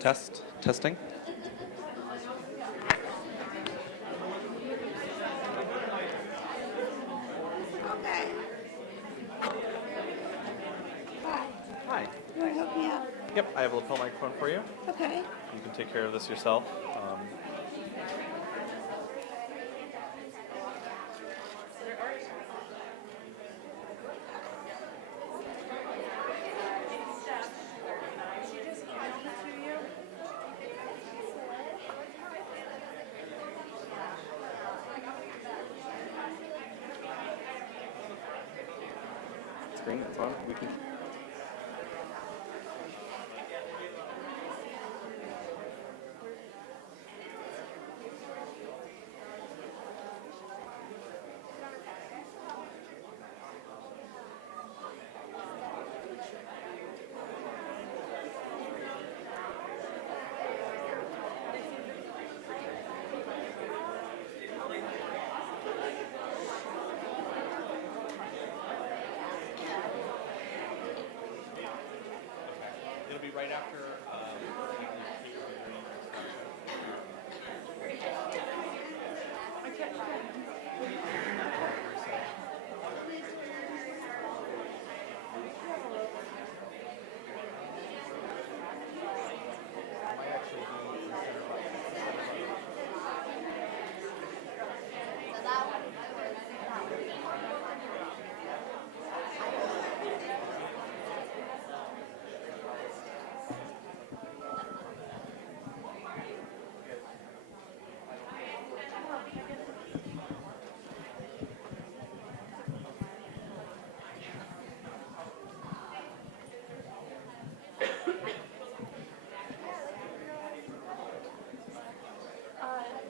Testing. Okay. Hi. Hi. You want to help me out? Yep, I have a lapel microphone for you. Okay. You can take care of this yourself. Screen, it's on. We can. It'll be right after.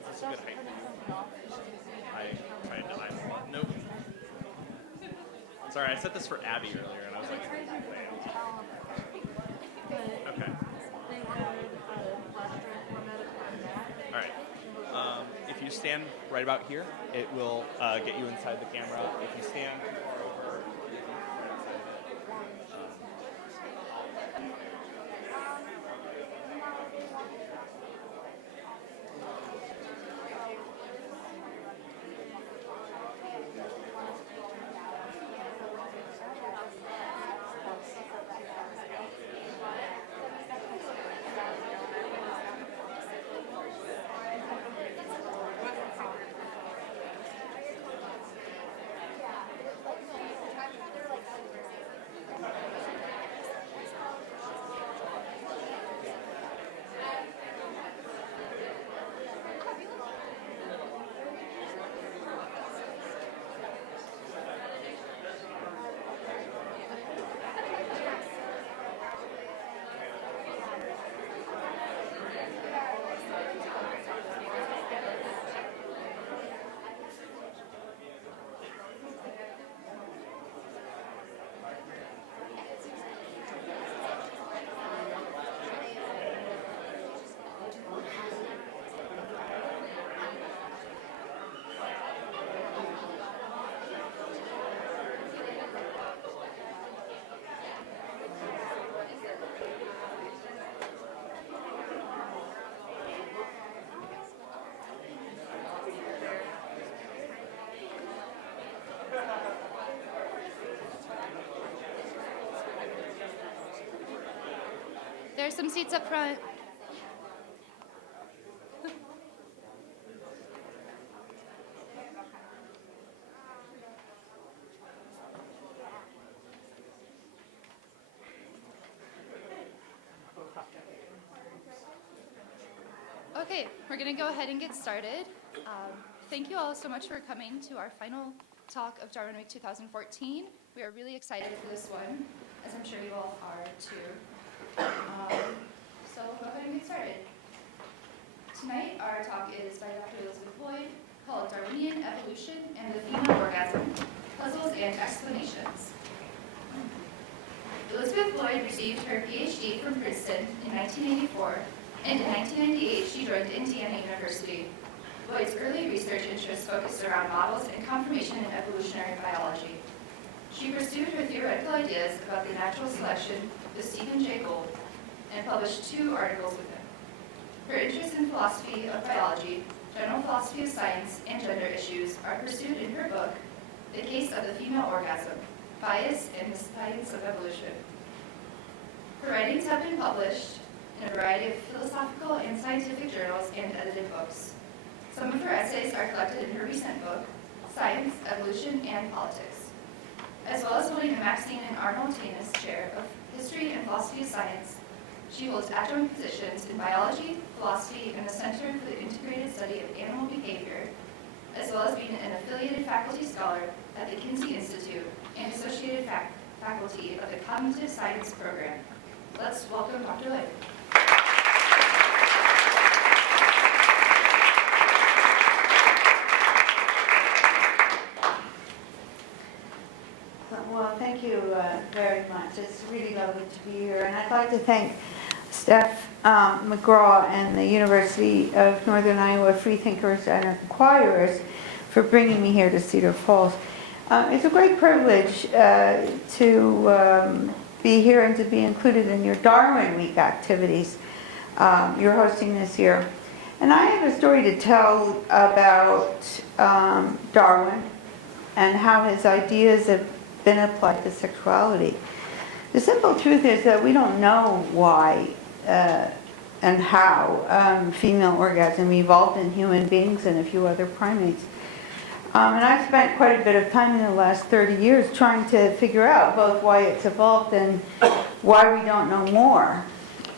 That's a good height. I tried to. Nope. Sorry, I set this for Abby earlier, and I was like, okay. All right. If you stand right about here, it will get you inside the camera. If you stand far over, you can right outside of it. There's some seats up front. Okay, we're going to go ahead and get started. Thank you all so much for coming to our final talk of Darwin Week 2014. We are really excited for this one, as I'm sure you all are too. So we'll go ahead and get started. Tonight our talk is by Dr. Elisabeth Lloyd, called Darwinian Evolution and the Female Orgasm, Puzzles and Explanations. Elisabeth Lloyd received her Ph.D. from Princeton in 1984, and in 1998 she joined Indiana University. Lloyd's early research interests focused around models and confirmation in evolutionary biology. She pursued her theoretical ideas about the natural selection with Stephen Jay Gould and published 2 articles with him. Her interests in philosophy of biology, general philosophy of science, and gender issues are pursued in her book, The Case of the Female Orgasm, Bias and the Science of Evolution. Her writings have been published in a variety of philosophical and scientific journals and edited books. Some of her essays are collected in her recent book, Science, Evolution, and Politics. As well as holding the Maxine and Arnold Tanis Chair of History and Philosophy of Science, she holds adjunct positions in biology, philosophy, and the Center for the Integrated Study of Animal Behavior, as well as being an affiliated faculty scholar at the Kinsey Institute and associated faculty of the Cognitive Science Program. Let's welcome Dr. Lloyd. Well, thank you very much. It's really lovely to be here. And I'd like to thank Steph McGraw and the University of Northern Iowa Freethinkers and Inquirers for bringing me here to Cedar Falls. It's a great privilege to be here and to be included in your Darwin Week activities you're hosting this year. And I have a story to tell about Darwin and how his ideas have been applied to sexuality. The simple truth is that we don't know why and how female orgasm evolved in human beings and a few other primates. And I've spent quite a bit of time in the last 30 years trying to figure out both why it's evolved and why we don't know more.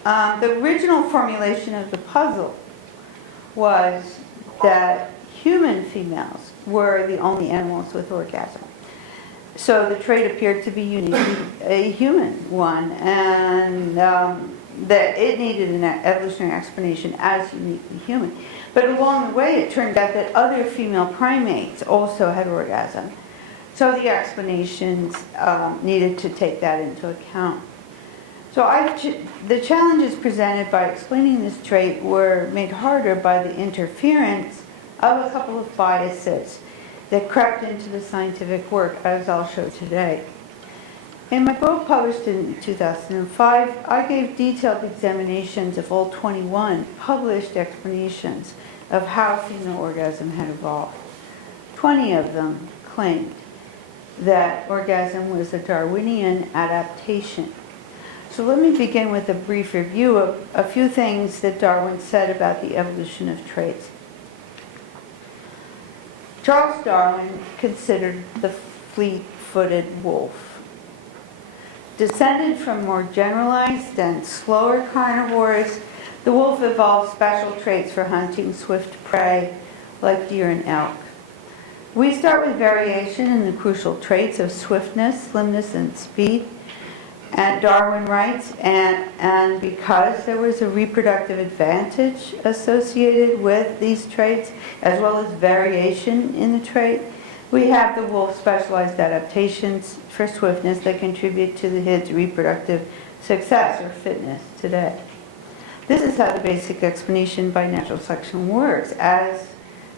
The original formulation of the puzzle was that human females were the only animals with orgasm. So the trait appeared to be uniquely a human one, and that it needed an evolutionary explanation as uniquely human. But along the way, it turned out that other female primates also had orgasm. So the explanations needed to take that into account. So the challenges presented by explaining this trait were made harder by the interference of a couple of biases that crept into the scientific work, as I'll show today. In my book published in 2005, I gave detailed examinations of all 21 published explanations of how female orgasm had evolved. 20 of them claimed that orgasm was a Darwinian adaptation. So let me begin with a brief review of a few things that Darwin said about the evolution of traits. Charles Darwin considered the fleet-footed wolf. Descended from more generalized and slower carnivores, the wolf evolved special traits for hunting swift prey like deer and elk. We start with variation in the crucial traits of swiftness, slimness, and speed. And Darwin writes, and because there was a reproductive advantage associated with these traits, as well as variation in the trait, we have the wolf's specialized adaptations for swiftness that contribute to his reproductive success or fitness today. This is how the basic explanation by natural selection works, as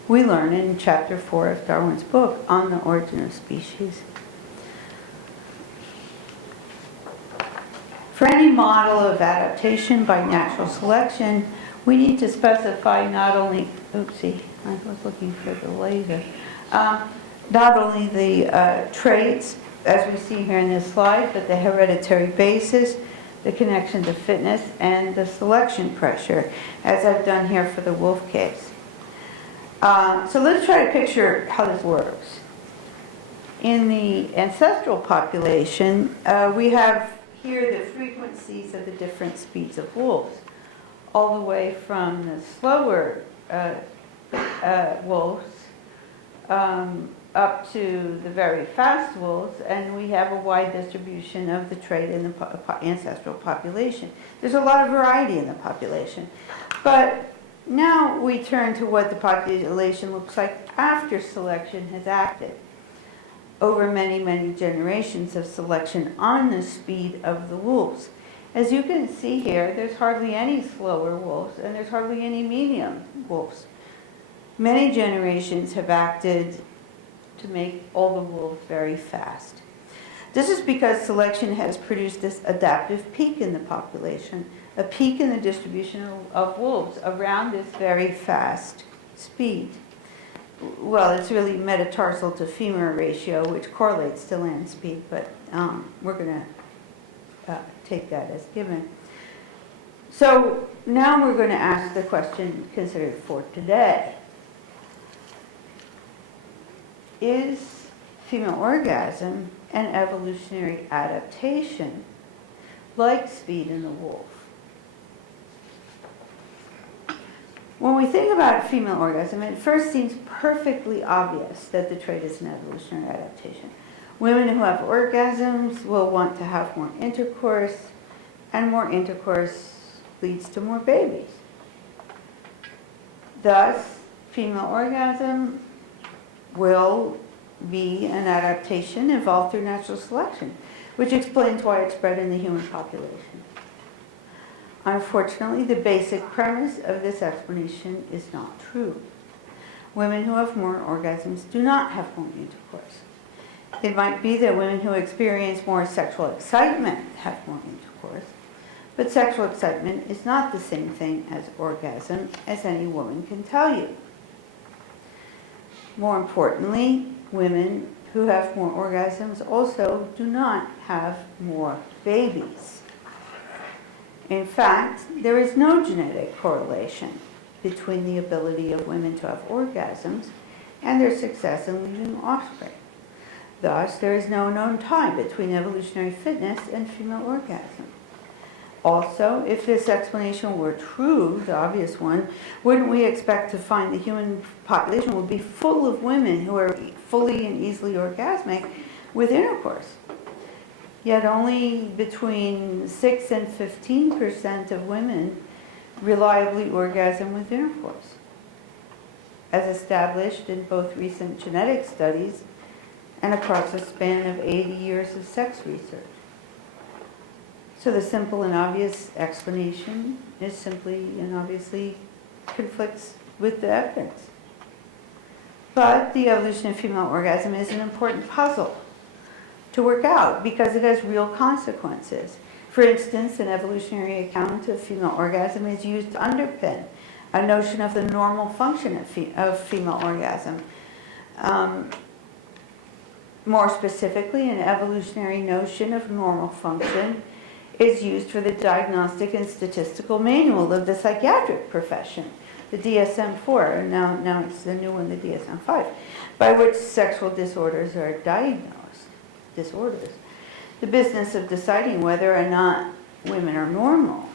we learn in Chapter 4 of Darwin's book on the origin of species. For any model of adaptation by natural selection, we need to specify not only, oopsie, I was looking for the laser, not only the traits, as we see here in this slide, but the hereditary basis, the connection to fitness, and the selection pressure, as I've done here for the wolf case. So let's try to picture how this works. In the ancestral population, we have here the frequencies of the different speeds of wolves, all the way from the slower wolves up to the very fast wolves, and we have a wide distribution of the trait in the ancestral population. There's a lot of variety in the population. But now we turn to what the population looks like after selection has acted. Over many, many generations of selection on the speed of the wolves. As you can see here, there's hardly any slower wolves, and there's hardly any medium wolves. Many generations have acted to make all the wolves very fast. This is because selection has produced this adaptive peak in the population, a peak in the distribution of wolves around this very fast speed. Well, it's really metatarsal to femur ratio, which correlates to land speed, but we're going to take that as given. So now we're going to ask the question considered for today. Is female orgasm an evolutionary adaptation like speed in the wolf? When we think about female orgasm, it first seems perfectly obvious that the trait is an evolutionary adaptation. Women who have orgasms will want to have more intercourse, and more intercourse leads to more babies. Thus, female orgasm will be an adaptation evolved through natural selection, which explains why it's spread in the human population. Unfortunately, the basic premise of this explanation is not true. Women who have more orgasms do not have more intercourse. It might be that women who experience more sexual excitement have more intercourse, but sexual excitement is not the same thing as orgasm, as any woman can tell you. More importantly, women who have more orgasms also do not have more babies. In fact, there is no genetic correlation between the ability of women to have orgasms and their success in leaving offspring. Thus, there is no known tie between evolutionary fitness and female orgasm. Also, if this explanation were true, the obvious one, wouldn't we expect to find the human population would be full of women who are fully and easily orgasmic with intercourse? Yet only between 6 and 15% of women reliably orgasm with intercourse, as established in both recent genetic studies and across a span of 80 years of sex research. So the simple and obvious explanation is simply and obviously conflicts with the evidence. But the evolution of female orgasm is an important puzzle to work out because it has real consequences. For instance, an evolutionary account of female orgasm is used to underpin a notion of the normal function of female orgasm. More specifically, an evolutionary notion of normal function is used for the Diagnostic and Statistical Manual of the psychiatric profession, the DSM-4, and now it's the new one, the DSM-5, by which sexual disorders are diagnosed. The business of deciding whether or not women are normal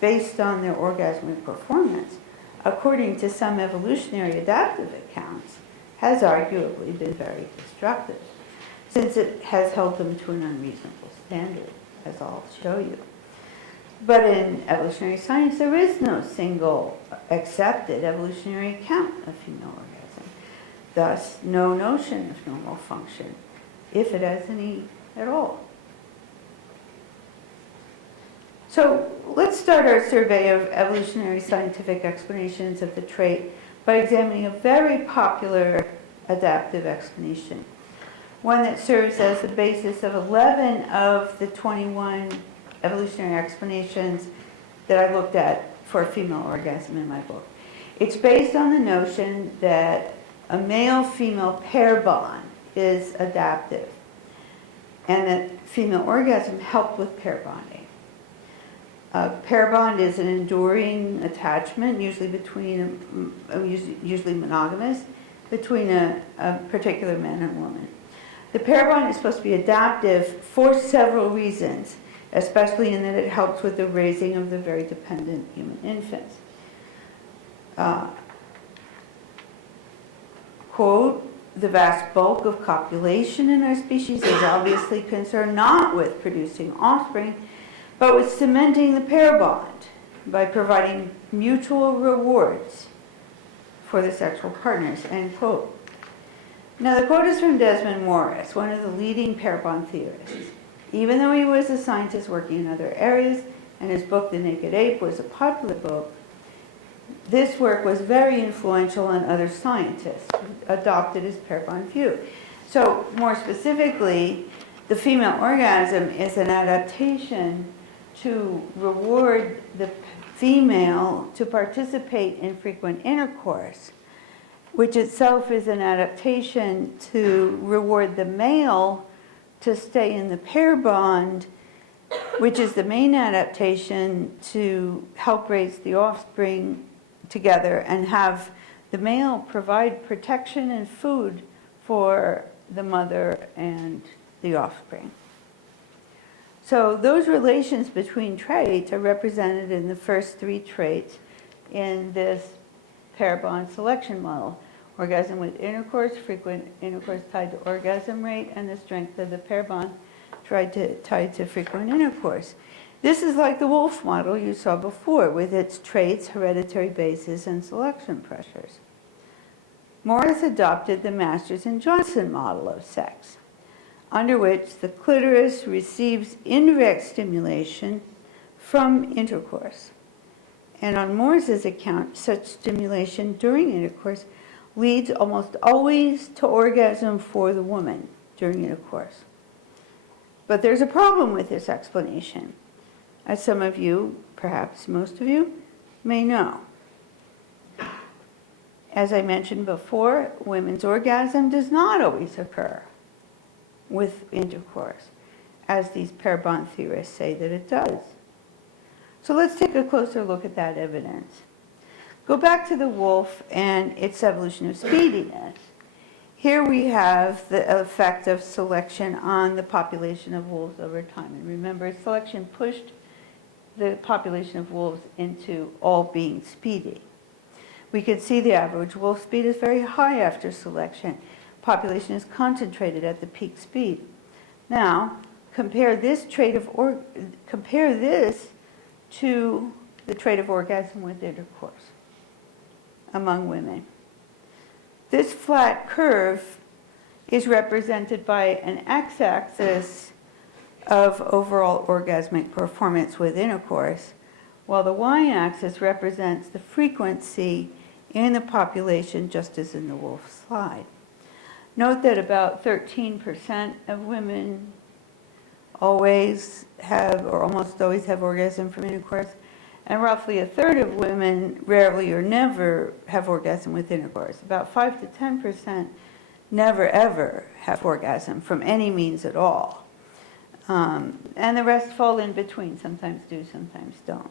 based on their orgasmic performance, according to some evolutionary adaptive accounts, has arguably been very destructive, since it has held them to an unreasonable standard, as I'll show you. But in evolutionary science, there is no single accepted evolutionary account of female orgasm. Thus, no notion of normal function, if it has any at all. So let's start our survey of evolutionary scientific explanations of the trait by examining a very popular adaptive explanation, one that serves as the basis of 11 of the 21 evolutionary explanations that I looked at for female orgasm in my book. It's based on the notion that a male-female pair bond is adaptive, and that female orgasm helped with pair bonding. Pair bond is an enduring attachment, usually monogamous, between a particular man and woman. The pair bond is supposed to be adaptive for several reasons, especially in that it helps with the raising of the very dependent human infants. Quote, the vast bulk of copulation in our species is obviously concerned not with producing offspring, but with cementing the pair bond by providing mutual rewards for the sexual partners, end quote. Now the quote is from Desmond Morris, one of the leading pair bond theorists. Even though he was a scientist working in other areas, and his book, The Naked Ape, was a popular book, this work was very influential on other scientists who adopted his pair bond view. So more specifically, the female orgasm is an adaptation to reward the female to participate in frequent intercourse, which itself is an adaptation to reward the male to stay in the pair bond, which is the main adaptation to help raise the offspring together and have the male provide protection and food for the mother and the offspring. So those relations between traits are represented in the first three traits in this pair bond selection model. Orgasm with intercourse, frequent intercourse tied to orgasm rate, and the strength of the pair bond tied to frequent intercourse. This is like the Wolf model you saw before, with its traits, hereditary bases, and selection pressures. Morris adopted the Masters and Johnson model of sex, under which the clitoris receives indirect stimulation from intercourse. And on Morris's account, such stimulation during intercourse leads almost always to orgasm for the woman during intercourse. But there's a problem with this explanation, as some of you, perhaps most of you, may know. As I mentioned before, women's orgasm does not always occur with intercourse, as these pair bond theorists say that it does. So let's take a closer look at that evidence. Go back to the wolf and its evolution of speediness. Here we have the effect of selection on the population of wolves over time. And remember, selection pushed the population of wolves into all being speedy. We can see the average wolf speed is very high after selection. Population is concentrated at the peak speed. Now, compare this to the trait of orgasm with intercourse among women. This flat curve is represented by an x-axis of overall orgasmic performance with intercourse, while the y-axis represents the frequency in the population, just as in the wolf slide. Note that about 13% of women always have, or almost always have, orgasm from intercourse, and roughly a third of women rarely or never have orgasm with intercourse. About 5 to 10% never ever have orgasm from any means at all. And the rest fall in between, sometimes do, sometimes don't.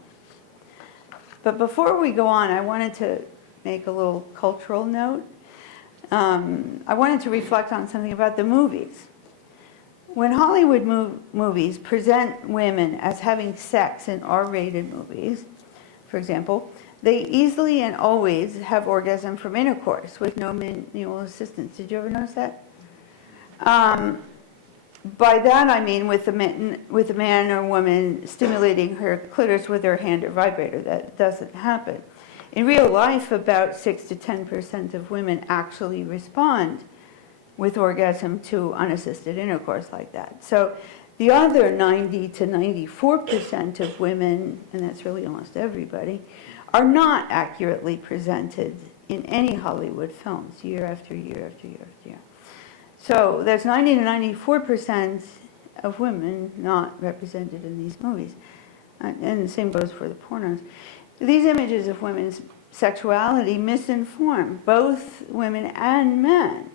But before we go on, I wanted to make a little cultural note. I wanted to reflect on something about the movies. When Hollywood movies present women as having sex in R-rated movies, for example, they easily and always have orgasm from intercourse with no manual assistance. Did you ever notice that? By that I mean with a man or woman stimulating her clitoris with her hand or vibrator. That doesn't happen. In real life, about 6 to 10% of women actually respond with orgasm to unassisted intercourse like that. So the other 90 to 94% of women, and that's really almost everybody, are not accurately presented in any Hollywood films year after year after year after year. So there's 90 to 94% of women not represented in these movies. And the same goes for the pornos. These images of women's sexuality misinform both women and men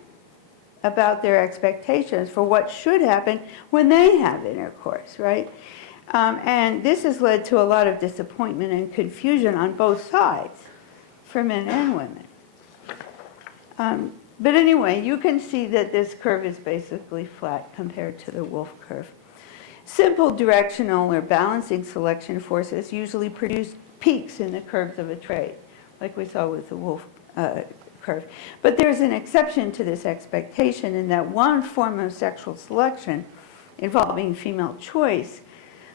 about their expectations for what should happen when they have intercourse, right? And this has led to a lot of disappointment and confusion on both sides, for men and women. But anyway, you can see that this curve is basically flat compared to the wolf curve. Simple directional or balancing selection forces usually produce peaks in the curves of a trait, like we saw with the wolf curve. But there's an exception to this expectation in that one form of sexual selection involving female choice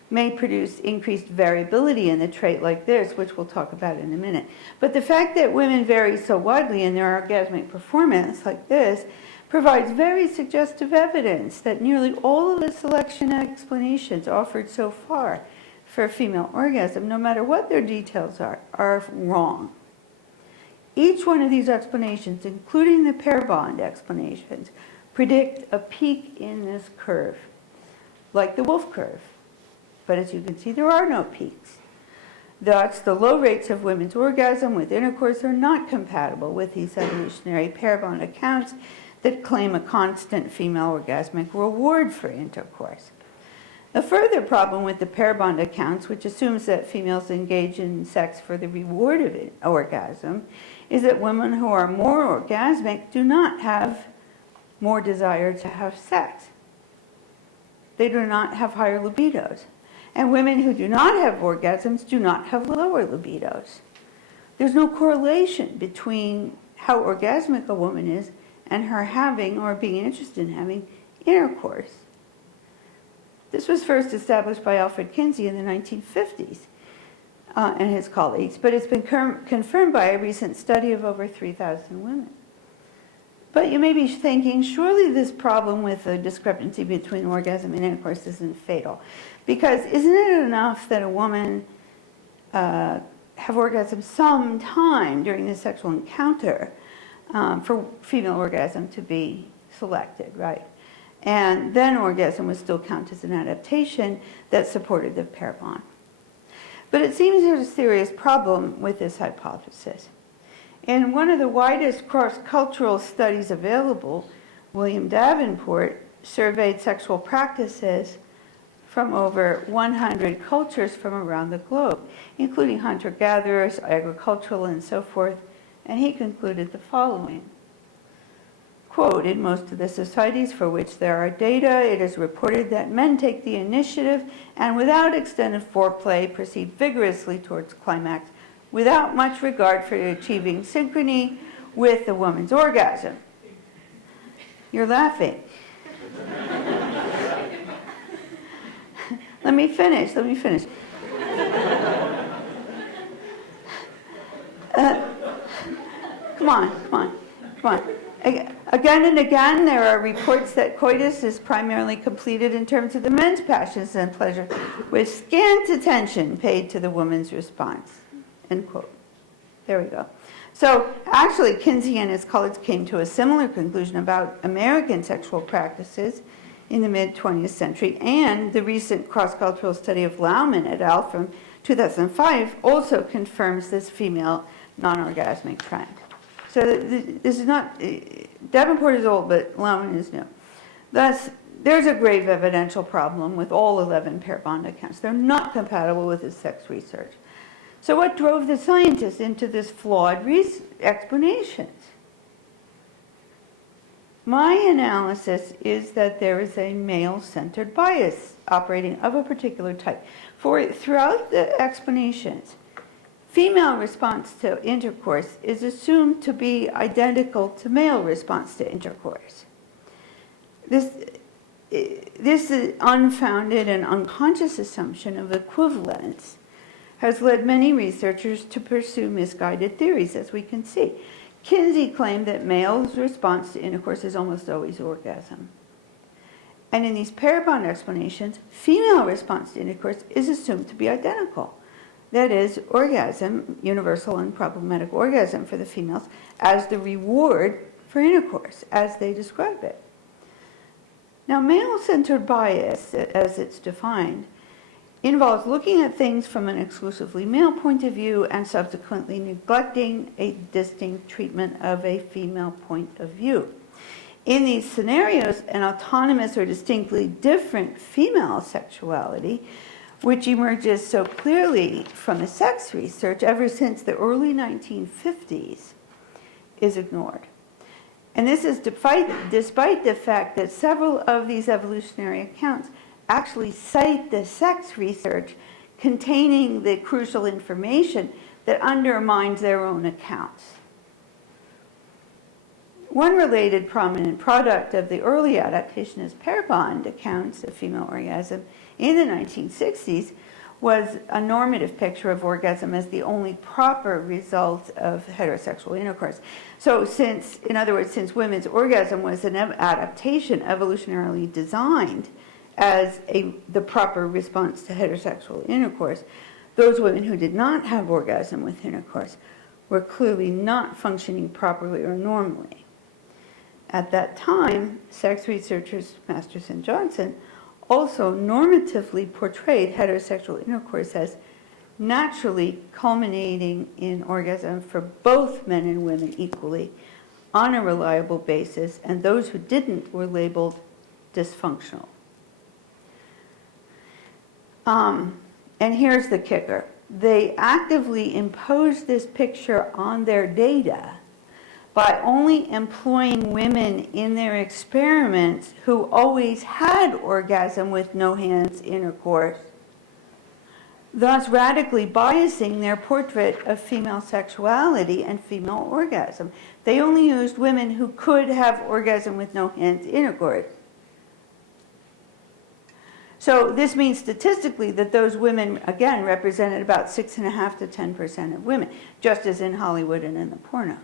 may produce increased variability in the trait like this, which we'll talk about in a minute. But the fact that women vary so widely in their orgasmic performance like this provides very suggestive evidence that nearly all of the selection explanations offered so far for female orgasm, no matter what their details are wrong. Each one of these explanations, including the pair bond explanations, predict a peak in this curve. like the wolf curve. But as you can see, there are no peaks. Thus, the low rates of women's orgasm with intercourse are not compatible with these evolutionary pair bond accounts that claim a constant female orgasmic reward for intercourse. A further problem with the pair bond accounts, which assumes that females engage in sex for the reward of orgasm, is that women who are more orgasmic do not have more desire to have sex. They do not have higher libidos. And women who do not have orgasms do not have lower libidos. There's no correlation between how orgasmic a woman is and her having or being interested in having intercourse. This was first established by Alfred Kinsey in the 1950s and his colleagues, but it's been confirmed by a recent study of over 3,000 women. But you may be thinking, surely this problem with the discrepancy between orgasm and intercourse isn't fatal. Because isn't it enough that a woman have orgasm sometime during the sexual encounter for female orgasm to be selected, right? And then orgasm would still count as an adaptation that supported the pair bond. But it seems there's a serious problem with this hypothesis. In one of the widest cross-cultural studies available, William Davenport surveyed sexual practices from over 100 cultures from around the globe, including hunter-gatherers, agricultural, and so forth, and he concluded the following. Quote, in most of the societies for which there are data, it is reported that men take the initiative and without extended foreplay proceed vigorously towards climax without much regard for achieving synchrony with the woman's orgasm. You're laughing. Let me finish. Come on. Again and again, there are reports that coitus is primarily completed in terms of the men's passions and pleasure, with scant attention paid to the woman's response. End quote. There we go. So actually, Kinsey and his colleagues came to a similar conclusion about American sexual practices in the mid-20th century, and the recent cross-cultural study of Lauman et al. From 2005 also confirms this female non-orgasmic trend. So this is not, Davenport is old, but Lauman is new. Thus, there's a grave evidential problem with all 11 pair bond accounts. They're not compatible with his sex research. So what drove the scientists into this flawed explanations? My analysis is that there is a male-centered bias operating of a particular type. Throughout the explanations, female response to intercourse is assumed to be identical to male response to intercourse. This unfounded and unconscious assumption of equivalence has led many researchers to pursue misguided theories, as we can see. Kinsey claimed that males' response to intercourse is almost always orgasm. And in these pair bond explanations, female response to intercourse is assumed to be identical. That is, orgasm, universal and problematic orgasm for the females, as the reward for intercourse, as they describe it. Now, male-centered bias, as it's defined, involves looking at things from an exclusively male point of view and subsequently neglecting a distinct treatment of a female point of view. In these scenarios, an autonomous or distinctly different female sexuality, which emerges so clearly from the sex research ever since the early 1950s, is ignored. And this is despite the fact that several of these evolutionary accounts actually cite the sex research containing the crucial information that undermines their own accounts. One related prominent product of the early adaptationist pair bond accounts of female orgasm in the 1960s was a normative picture of orgasm as the only proper result of heterosexual intercourse. So in other words, since women's orgasm was an adaptation evolutionarily designed as the proper response to heterosexual intercourse, those women who did not have orgasm with intercourse were clearly not functioning properly or normally. At that time, sex researchers Masters and Johnson also normatively portrayed heterosexual intercourse as naturally culminating in orgasm for both men and women equally on a reliable basis, and those who didn't were labeled dysfunctional. And here's the kicker. They actively imposed this picture on their data by only employing women in their experiments who always had orgasm with no hands intercourse, thus radically biasing their portrait of female sexuality and female orgasm. They only used women who could have orgasm with no hands intercourse. So this means statistically that those women, again, represented about 6.5% to 10% of women, just as in Hollywood and in the pornos.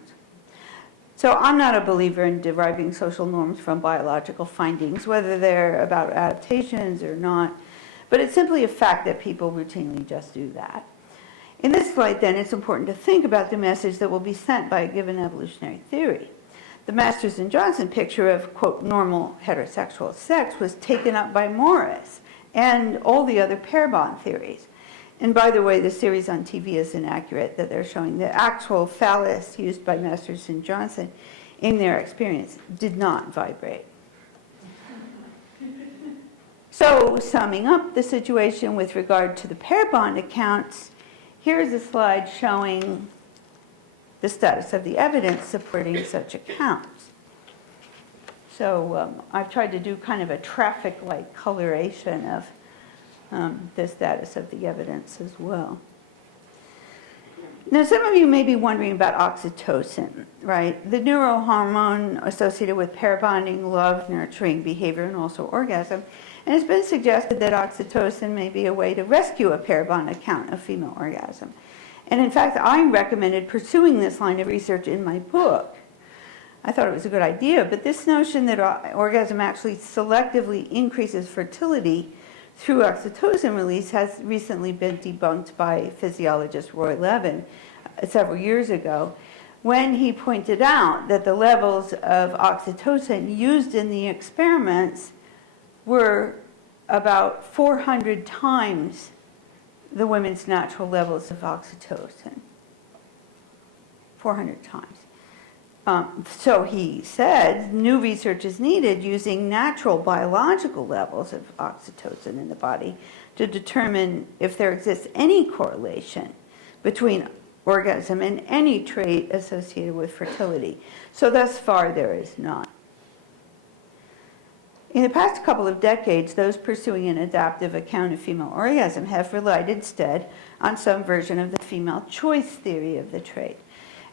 So I'm not a believer in deriving social norms from biological findings, whether they're about adaptations or not, but it's simply a fact that people routinely just do that. In this light, then, it's important to think about the message that will be sent by a given evolutionary theory. The Masters and Johnson picture of, quote, normal heterosexual sex was taken up by Morris and all the other pair bond theories. And by the way, the series on TV is inaccurate, that they're showing the actual phallus used by Masters and Johnson in their experience did not vibrate. So, summing up the situation with regard to the pair bond accounts, here's a slide showing the status of the evidence supporting such accounts. So I've tried to do kind of a traffic-like coloration of the status of the evidence as well. Now, some of you may be wondering about oxytocin, right? The neurohormone associated with pair bonding, love, nurturing behavior, and also orgasm. And it's been suggested that oxytocin may be a way to rescue a pair bond account of female orgasm. And in fact, I recommended pursuing this line of research in my book. I thought it was a good idea, but this notion that orgasm actually selectively increases fertility through oxytocin release has recently been debunked by physiologist Roy Levin several years ago, when he pointed out that the levels of oxytocin used in the experiments were about 400 times the women's natural levels of oxytocin. 400 times. So he said new research is needed using natural biological levels of oxytocin in the body to determine if there exists any correlation between orgasm and any trait associated with fertility. So thus far there is not. In the past couple of decades, those pursuing an adaptive account of female orgasm have relied instead on some version of the female choice theory of the trait.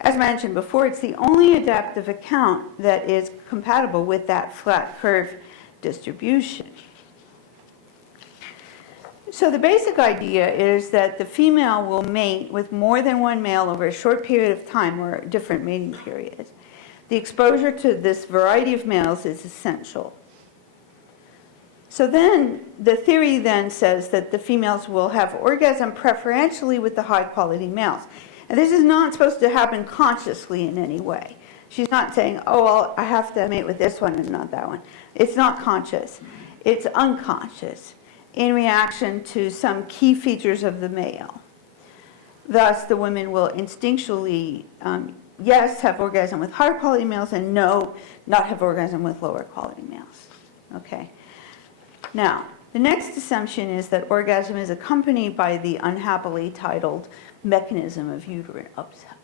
As mentioned before, it's the only adaptive account that is compatible with that flat curve distribution. So the basic idea is that the female will mate with more than one male over a short period of time or different mating periods. The exposure to this variety of males is essential. So then, the theory then says that the females will have orgasm preferentially with the high-quality males. And this is not supposed to happen consciously in any way. She's not saying, oh, well, I have to mate with this one and not that one. It's not conscious. It's unconscious in reaction to some key features of the male. Thus, the women will instinctually, yes, have orgasm with higher quality males, and no, not have orgasm with lower quality males. Okay. Now, the next assumption is that orgasm is accompanied by the unhappily titled mechanism of uterine upsuck.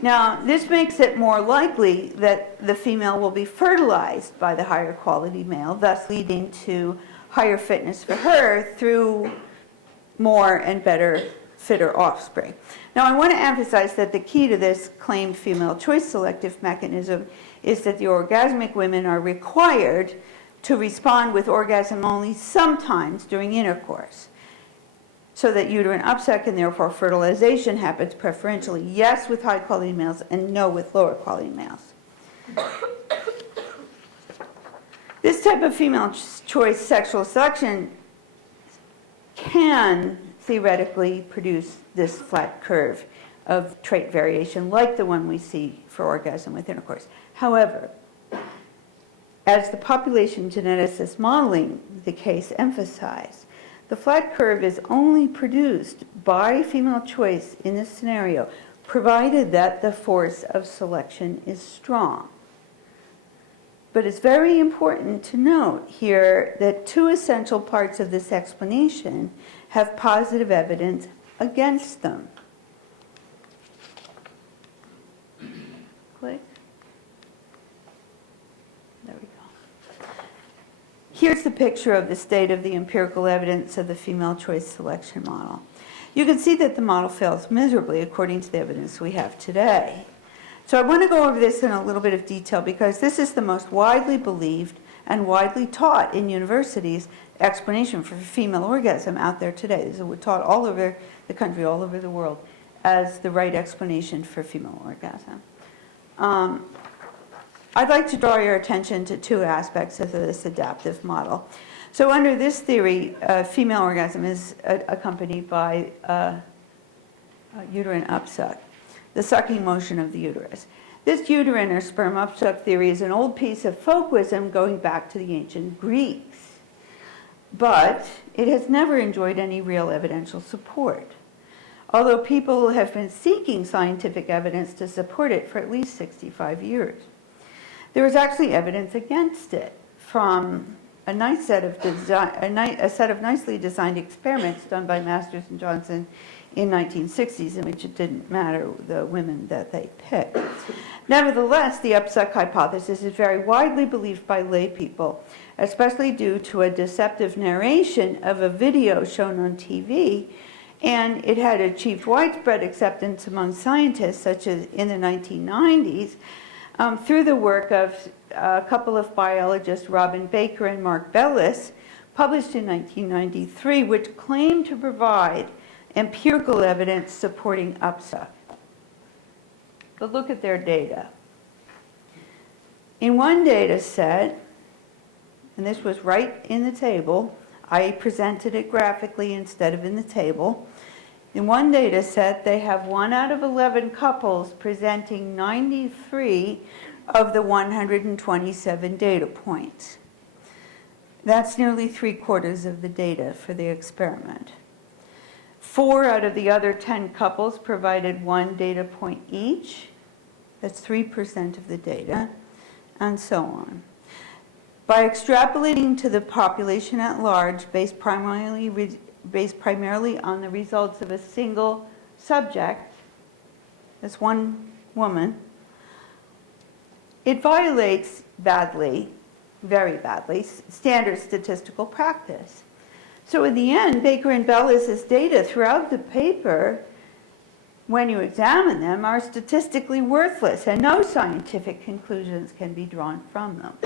Now, this makes it more likely that the female will be fertilized by the higher quality male, thus leading to higher fitness for her through more and better, fitter offspring. Now, I want to emphasize that the key to this claimed female choice selective mechanism is that the orgasmic women are required to respond with orgasm only sometimes during intercourse, so that uterine upsuck and therefore fertilization happens preferentially, yes, with high quality males and no with lower quality males. This type of female choice sexual selection can theoretically produce this flat curve of trait variation like the one we see for orgasm with intercourse. However, as the population geneticist modeling the case emphasized. The flat curve is only produced by female choice in this scenario, provided that the force of selection is strong. But it's very important to note here that two essential parts of this explanation have positive evidence against them. Click. There we go. Here's the picture of the state of the empirical evidence of the female choice selection model. You can see that the model fails miserably according to the evidence we have today. So I want to go over this in a little bit of detail because this is the most widely believed and widely taught in universities explanation for female orgasm out there today. This is taught all over the country, all over the world, as the right explanation for female orgasm. I'd like to draw your attention to two aspects of this adaptive model. So under this theory, female orgasm is accompanied by uterine upsuck, the sucking motion of the uterus. This uterine or sperm upsuck theory is an old piece of folk wisdom going back to the ancient Greeks, but it has never enjoyed any real evidential support, although people have been seeking scientific evidence to support it for at least 65 years. There is actually evidence against it from a set of nicely designed experiments done by Masters and Johnson in 1960s, in which it didn't matter the women that they picked. Nevertheless, the upsuck hypothesis is very widely believed by lay people, especially due to a deceptive narration of a video shown on TV, and it had achieved widespread acceptance among scientists, such as in the 1990s, through the work of a couple of biologists, Robin Baker and Mark Bellis, published in 1993, which claimed to provide empirical evidence supporting upsuck. But look at their data. In one data set, and this was right in the table, I presented it graphically instead of in the table. In one data set, they have 1 out of 11 couples presenting 93 of the 127 data points. That's nearly 3/4 of the data for the experiment. 4 out of the other 10 couples provided 1 data point each. That's 3% of the data, and so on. By extrapolating to the population at large, based primarily on the results of a single subject, that's one woman, it violates badly, very badly, standard statistical practice. So in the end, Baker and Bellis's data throughout the paper, when you examine them, are statistically worthless, and no scientific conclusions can be drawn from them.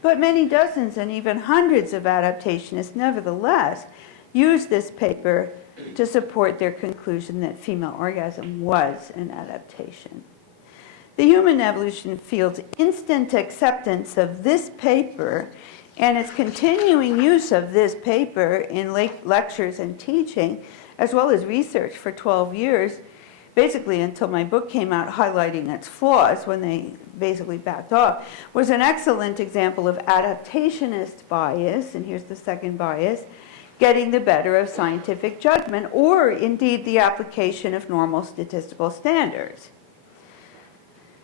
But many dozens and even hundreds of adaptationists nevertheless use this paper to support their conclusion that female orgasm was an adaptation. The human evolution field's instant acceptance of this paper and its continuing use of this paper in lectures and teaching, as well as research for 12 years, basically until my book came out highlighting its flaws when they basically backed off, was an excellent example of adaptationist bias, and here's the second bias, getting the better of scientific judgment, or indeed the application of normal statistical standards.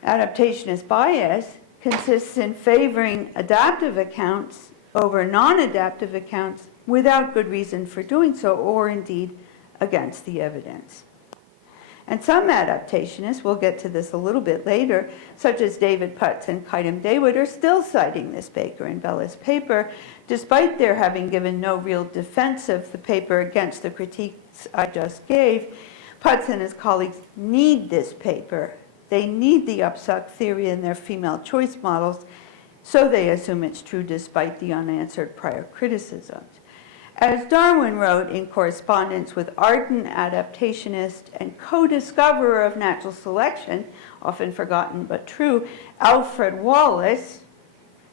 Adaptationist bias consists in favoring adaptive accounts over non-adaptive accounts without good reason for doing so, or indeed against the evidence. And some adaptationists, we'll get to this a little bit later, such as David Putz and Kaitam Dawood, are still citing this Baker and Bellis paper, despite their having given no real defense of the paper against the critiques I just gave. Putz and his colleagues need this paper. They need the upsuck theory in their female choice models, so they assume it's true despite the unanswered prior criticisms. As Darwin wrote in correspondence with ardent adaptationist and co-discoverer of natural selection, often forgotten but true, Alfred Wallace.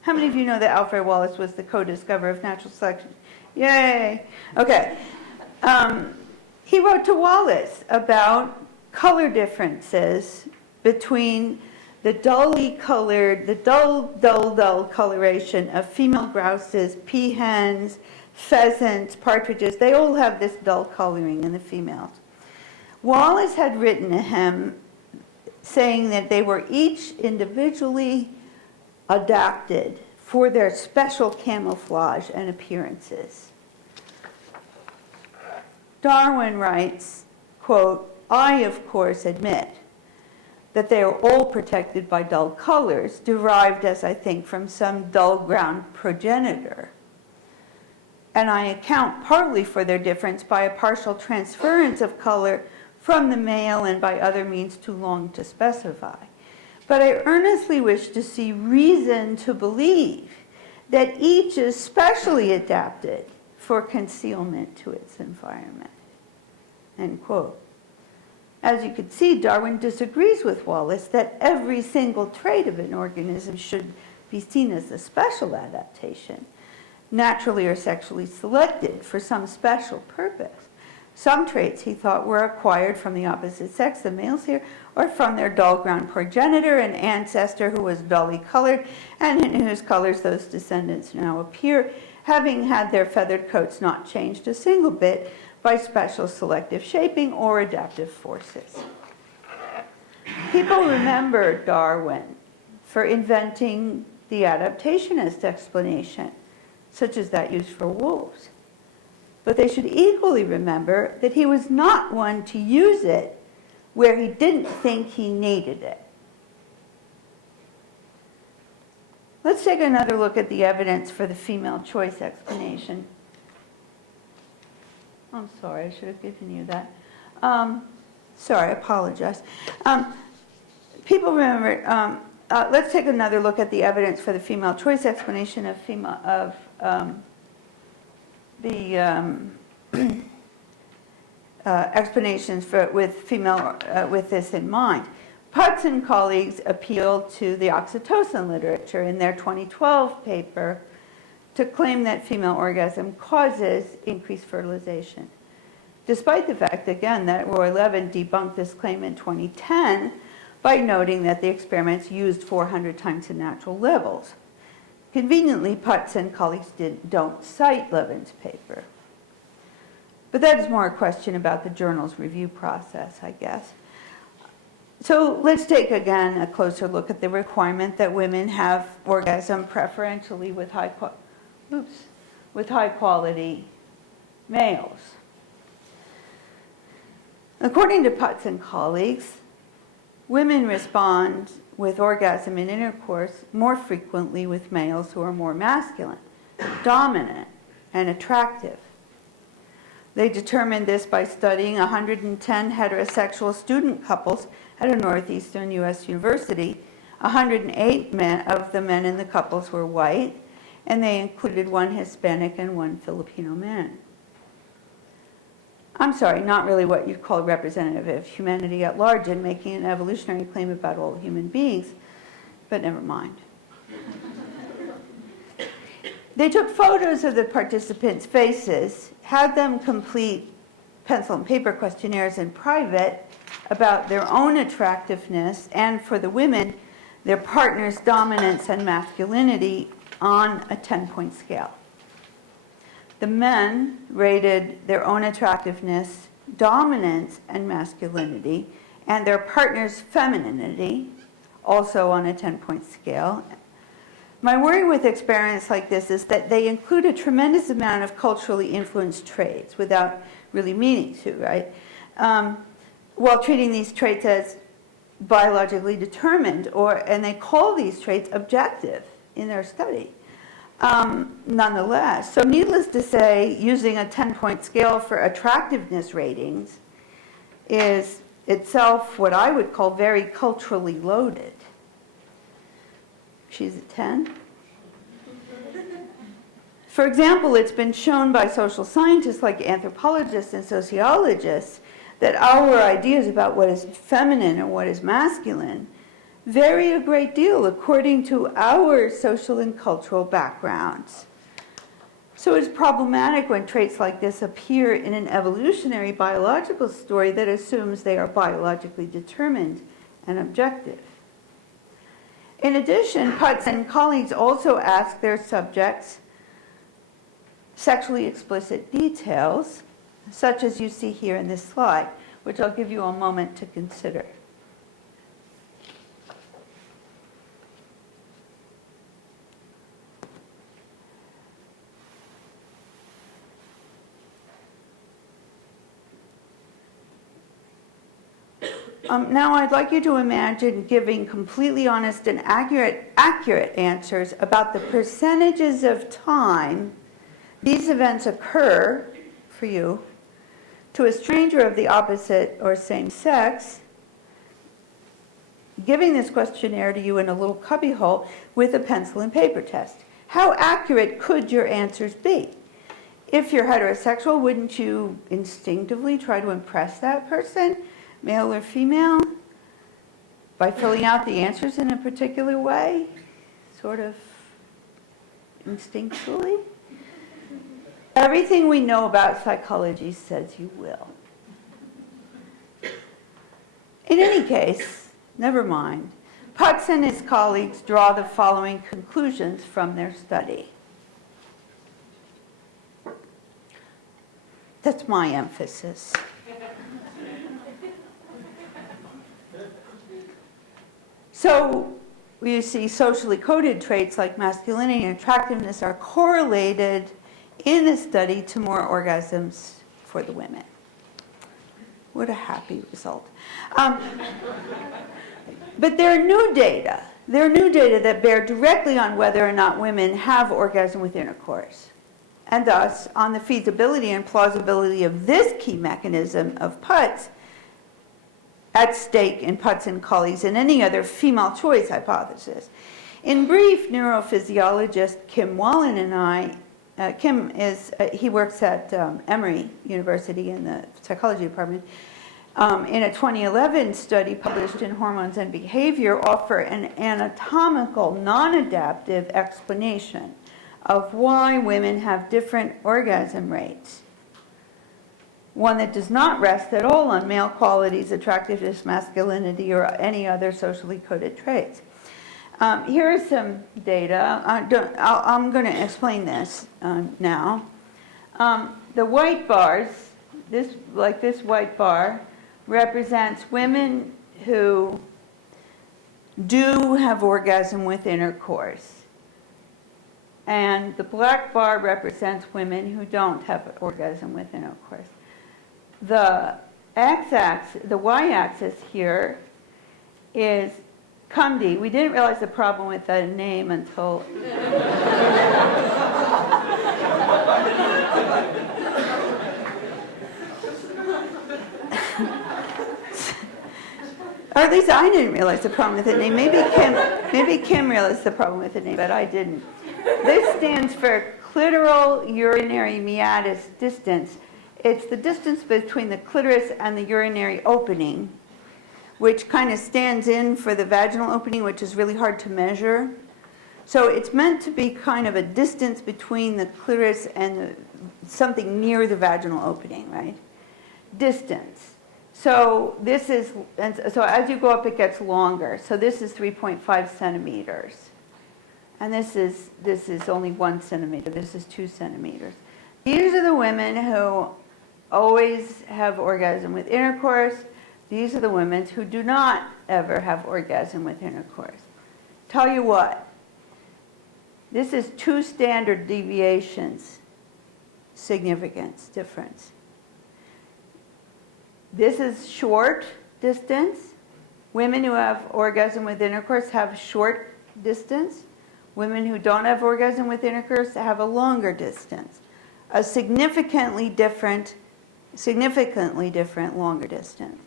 How many of you know that Alfred Wallace was the co-discoverer of natural selection? Yay! Okay. He wrote to Wallace about color differences between the dull, dull coloration of female grouses, peahens, pheasants, partridges. They all have this dull coloring in the females. Wallace had written a hymn saying that they were each individually adapted for their special camouflage and appearances. Darwin writes, quote, "I, of course, admit that they are all protected by dull colors, derived, as I think, from some dull ground progenitor. And I account partly for their difference by a partial transference of color from the male and by other means too long to specify. But I earnestly wish to see reason to believe that each is specially adapted for concealment to its environment." End quote. As you could see, Darwin disagrees with Wallace that every single trait of an organism should be seen as a special adaptation, naturally or sexually selected for some special purpose. Some traits, he thought, were acquired from the opposite sex, the males here, or from their dull ground progenitor, an ancestor who was dully colored, and in whose colors those descendants now appear, having had their feathered coats not changed a single bit by special selective shaping or adaptive forces. People remember Darwin for inventing the adaptationist explanation, such as that used for wolves. But they should equally remember that he was not one to use it where he didn't think he needed it. Let's take another look at the evidence for the female choice explanation. I'm sorry, I should have given you that. Sorry, I apologize. People remember, let's take another look at the evidence for the female choice explanation of explanations with this in mind. Putz and colleagues appealed to the oxytocin literature in their 2012 paper to claim that female orgasm causes increased fertilization, despite the fact, again, that Roy Levin debunked this claim in 2010 by noting that the experiments used 400 times the natural levels. Conveniently, Putz and colleagues don't cite Levin's paper. But that is more a question about the journal's review process, I guess. So let's take, again, a closer look at the requirement that women have orgasm preferentially with high-quality males. According to Putz and colleagues, women respond with orgasm in intercourse more frequently with males who are more masculine, dominant, and attractive. They determined this by studying 110 heterosexual student couples at a northeastern U.S. university. 108 of the men in the couples were white, and they included one Hispanic and one Filipino man. I'm sorry, not really what you'd call representative of humanity at large and making an evolutionary claim about all human beings, but never mind. They took photos of the participants' faces, had them complete pencil and paper questionnaires in private about their own attractiveness and, for the women, their partner's dominance and masculinity on a 10-point scale. The men rated their own attractiveness, dominance, and masculinity, and their partner's femininity, also on a 10-point scale. My worry with experiments like this is that they include a tremendous amount of culturally influenced traits without really meaning to, right? While treating these traits as biologically determined, and they call these traits objective in their study. Nonetheless, so needless to say, using a 10-point scale for attractiveness ratings is itself what I would call very culturally loaded. She's a 10. For example, it's been shown by social scientists like anthropologists and sociologists that our ideas about what is feminine and what is masculine vary a great deal according to our social and cultural backgrounds. So it's problematic when traits like this appear in an evolutionary biological story that assumes they are biologically determined and objective. In addition, Putz and colleagues also asked their subjects sexually explicit details, such as you see here in this slide, which I'll give you a moment to consider. Now I'd like you to imagine giving completely honest and accurate answers about the percentages of time these events occur for you to a stranger of the opposite or same sex, giving this questionnaire to you in a little cubbyhole with a pencil and paper test. How accurate could your answers be? If you're heterosexual, wouldn't you instinctively try to impress that person, male or female, by filling out the answers in a particular way, sort of instinctually? Everything we know about psychology says you will. In any case, never mind. Putz and his colleagues draw the following conclusions from their study. That's my emphasis. So you see socially coded traits like masculinity and attractiveness are correlated in the study to more orgasms for the women. What a happy result. But there are new data. There are new data that bear directly on whether or not women have orgasm with intercourse, and thus on the feasibility and plausibility of this key mechanism of Putz at stake in Putz and colleagues and any other female choice hypothesis. In brief, neurophysiologist Kim Wallen and I, he works at Emory University in the psychology department, in a 2011 study published in Hormones and Behavior, offer an anatomical, non-adaptive explanation of why women have different orgasm rates. One that does not rest at all on male qualities, attractiveness, masculinity, or any other socially coded traits. Here is some data. I'm going to explain this now. The white bars, this white bar, represents women who do have orgasm with intercourse. And the black bar represents women who don't have orgasm with intercourse. The x-axis, the y-axis here is Cumdy. We didn't realize the problem with the name until or at least I didn't realize the problem with the name. Maybe Kim realized the problem with the name, but I didn't. This stands for clitoral urinary meatus distance. It's the distance between the clitoris and the urinary opening, which kind of stands in for the vaginal opening, which is really hard to measure. So it's meant to be kind of a distance between the clitoris and something near the vaginal opening, right? Distance. So this is, and so as you go up, it gets longer. So this is 3.5 centimeters. And this is only 1 centimeter. This is 2 centimeters. These are the women who always have orgasm with intercourse. These are the women who do not ever have orgasm with intercourse. Tell you what, this is 2 standard deviations significance difference. This is short distance. Women who have orgasm with intercourse have short distance. Women who don't have orgasm with intercourse have a longer distance. A significantly different longer distance.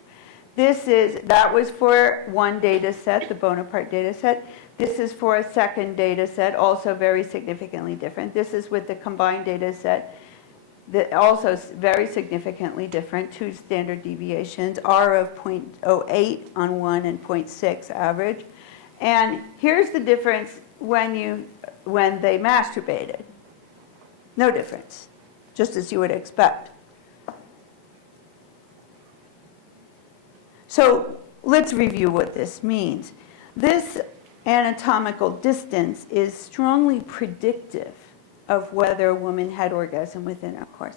That was for one data set, the Bonaparte data set. This is for a second data set, also very significantly different. This is with the combined data set, that also very significantly different, 2 standard deviations, R of 0.08 on one and 0.6 average. And here's the difference when they masturbated. No difference, just as you would expect. So let's review what this means. This anatomical distance is strongly predictive of whether a woman had orgasm with intercourse.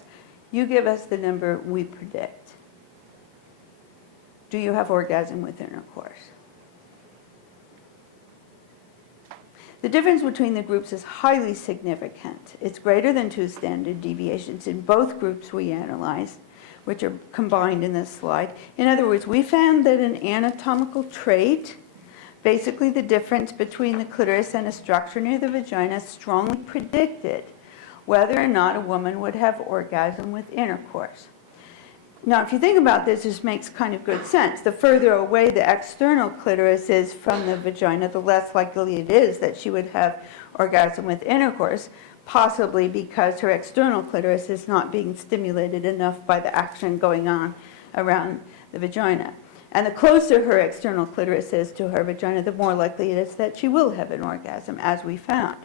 You give us the number we predict. Do you have orgasm with intercourse? The difference between the groups is highly significant. It's greater than 2 standard deviations in both groups we analyzed, which are combined in this slide. In other words, we found that an anatomical trait, basically the difference between the clitoris and a structure near the vagina, strongly predicted whether or not a woman would have orgasm with intercourse. Now, if you think about this, this makes kind of good sense. The further away the external clitoris is from the vagina, the less likely it is that she would have orgasm with intercourse, possibly because her external clitoris is not being stimulated enough by the action going on around the vagina. And the closer her external clitoris is to her vagina, the more likely it is that she will have an orgasm, as we found.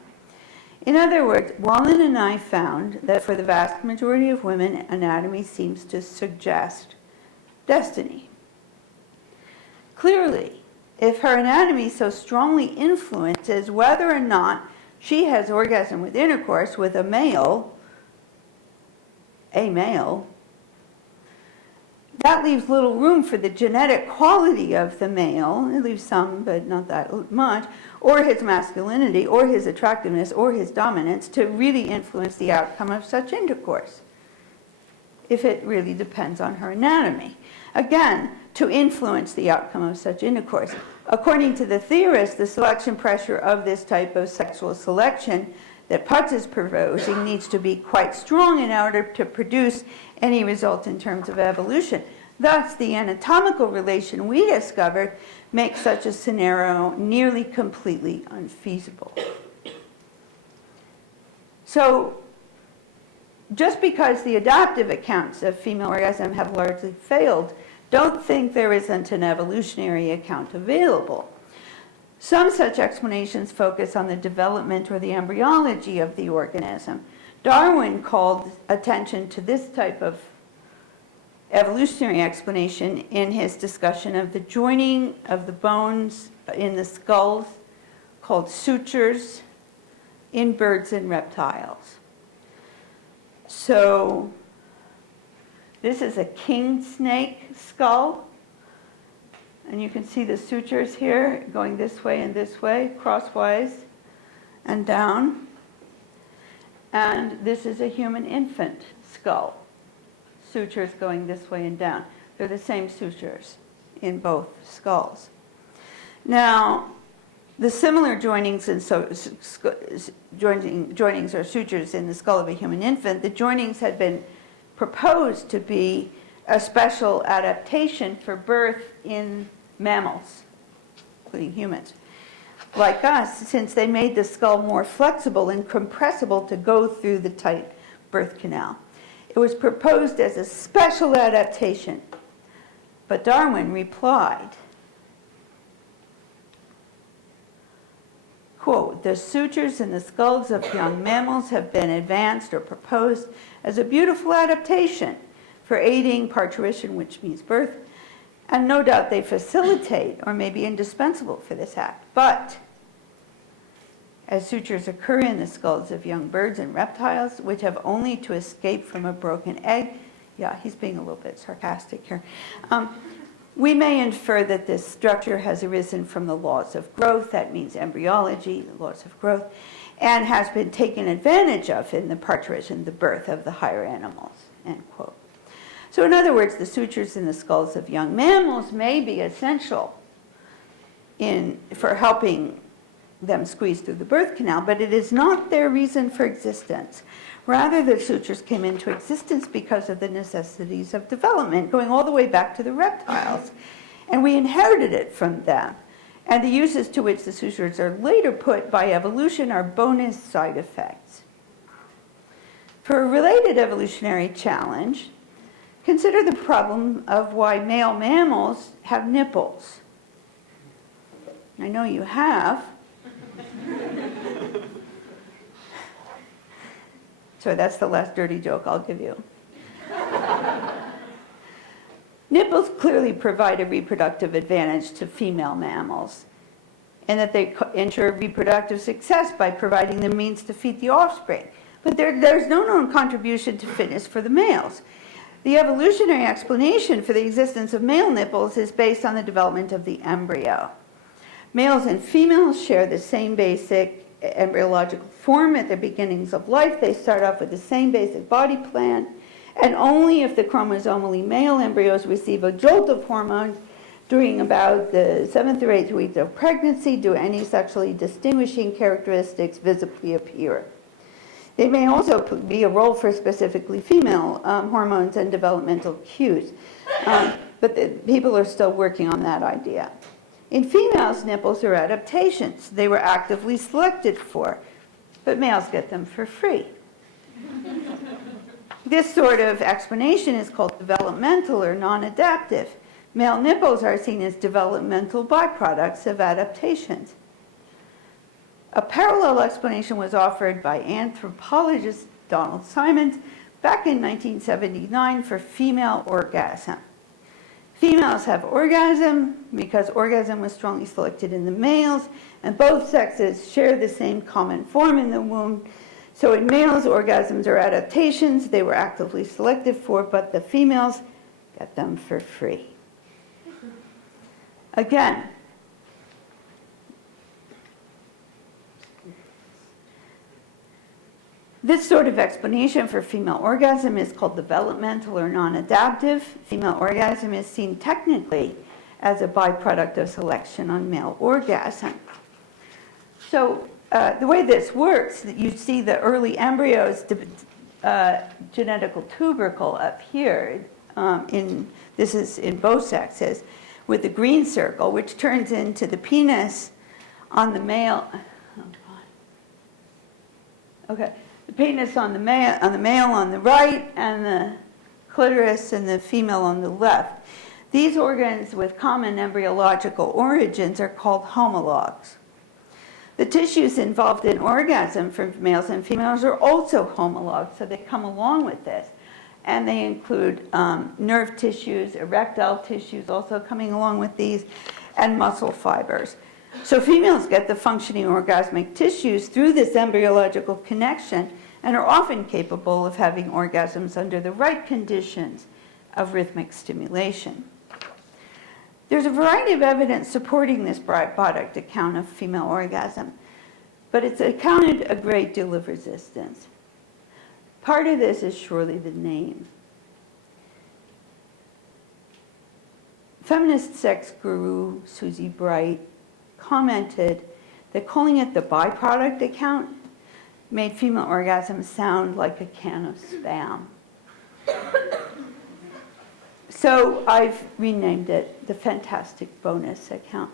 In other words, Wallen and I found that for the vast majority of women, anatomy seems to suggest destiny. Clearly, if her anatomy so strongly influences whether or not she has orgasm with intercourse with a male, that leaves little room for the genetic quality of the male. It leaves some, but not that much, or his masculinity, or his attractiveness, or his dominance to really influence the outcome of such intercourse, if it really depends on her anatomy. Again, to influence the outcome of such intercourse. According to the theorists, the selection pressure of this type of sexual selection that Putz is proposing needs to be quite strong in order to produce any result in terms of evolution. Thus, the anatomical relation we discovered makes such a scenario nearly completely unfeasible. So, just because the adaptive accounts of female orgasm have largely failed, don't think there isn't an evolutionary account available. Some such explanations focus on the development or the embryology of the organism. Darwin called attention to this type of evolutionary explanation in his discussion of the joining of the bones in the skulls, called sutures, in birds and reptiles. So this is a king snake skull. And you can see the sutures here going this way, crosswise, and down. And this is a human infant skull. Sutures going this way and down. They're the same sutures in both skulls. Now, the similar joinings and joinings or sutures in the skull of a human infant, the joinings had been proposed to be a special adaptation for birth in mammals, including humans, like us, since they made the skull more flexible and compressible to go through the tight birth canal. It was proposed as a special adaptation, but Darwin replied, quote, "The sutures in the skulls of young mammals have been advanced or proposed as a beautiful adaptation for aiding parturition, which means birth, and no doubt they facilitate or may be indispensable for this act. But as sutures occur in the skulls of young birds and reptiles, which have only to escape from a broken egg," yeah, he's being a little bit sarcastic here, "we may infer that this structure has arisen from the laws of growth," that means embryology, the laws of growth, "and has been taken advantage of in the parturition, the birth of the higher animals," end quote. So in other words, the sutures in the skulls of young mammals may be essential for helping them squeeze through the birth canal, but it is not their reason for existence. Rather, the sutures came into existence because of the necessities of development, going all the way back to the reptiles. And we inherited it from them. And the uses to which the sutures are later put by evolution are bonus side effects. For a related evolutionary challenge, consider the problem of why male mammals have nipples. I know you have. So that's the last dirty joke I'll give you. Nipples clearly provide a reproductive advantage to female mammals. and that they ensure reproductive success by providing the means to feed the offspring. But there's no known contribution to fitness for the males. The evolutionary explanation for the existence of male nipples is based on the development of the embryo. Males and females share the same basic embryological form at the beginnings of life. They start off with the same basic body plan, and only if the chromosomally male embryos receive a jolt of hormones during about the 7th or 8th week of pregnancy do any sexually distinguishing characteristics visibly appear. There may also be a role for specifically female hormones and developmental cues, but people are still working on that idea. In females, nipples are adaptations. They were actively selected for, but males get them for free. This sort of explanation is called developmental or non-adaptive. Male nipples are seen as developmental byproducts of adaptations. A parallel explanation was offered by anthropologist Donald Simons back in 1979 for female orgasm. Females have orgasm because orgasm was strongly selected in the males, and both sexes share the same common form in the womb. So in males, orgasms are adaptations. They were actively selected for, but the females get them for free. Again, this sort of explanation for female orgasm is called developmental or non-adaptive. Female orgasm is seen technically as a byproduct of selection on male orgasm. So the way this works, you see the early embryos, genetical tubercle up here, this is in both sexes, with the green circle, which turns into the penis on the male. Oh, God. Okay. The penis on the male on the right, and the clitoris and the female on the left. These organs with common embryological origins are called homologs. The tissues involved in orgasm for males and females are also homologs, so they come along with this. And they include nerve tissues, erectile tissues also coming along with these, and muscle fibers. So females get the functioning orgasmic tissues through this embryological connection and are often capable of having orgasms under the right conditions of rhythmic stimulation. There's a variety of evidence supporting this byproduct account of female orgasm, but it's encountered a great deal of resistance. Part of this is surely the name. Feminist sex guru Susie Bright commented that calling it the byproduct account made female orgasm sound like a can of Spam. So I've renamed it the Fantastic Bonus Account.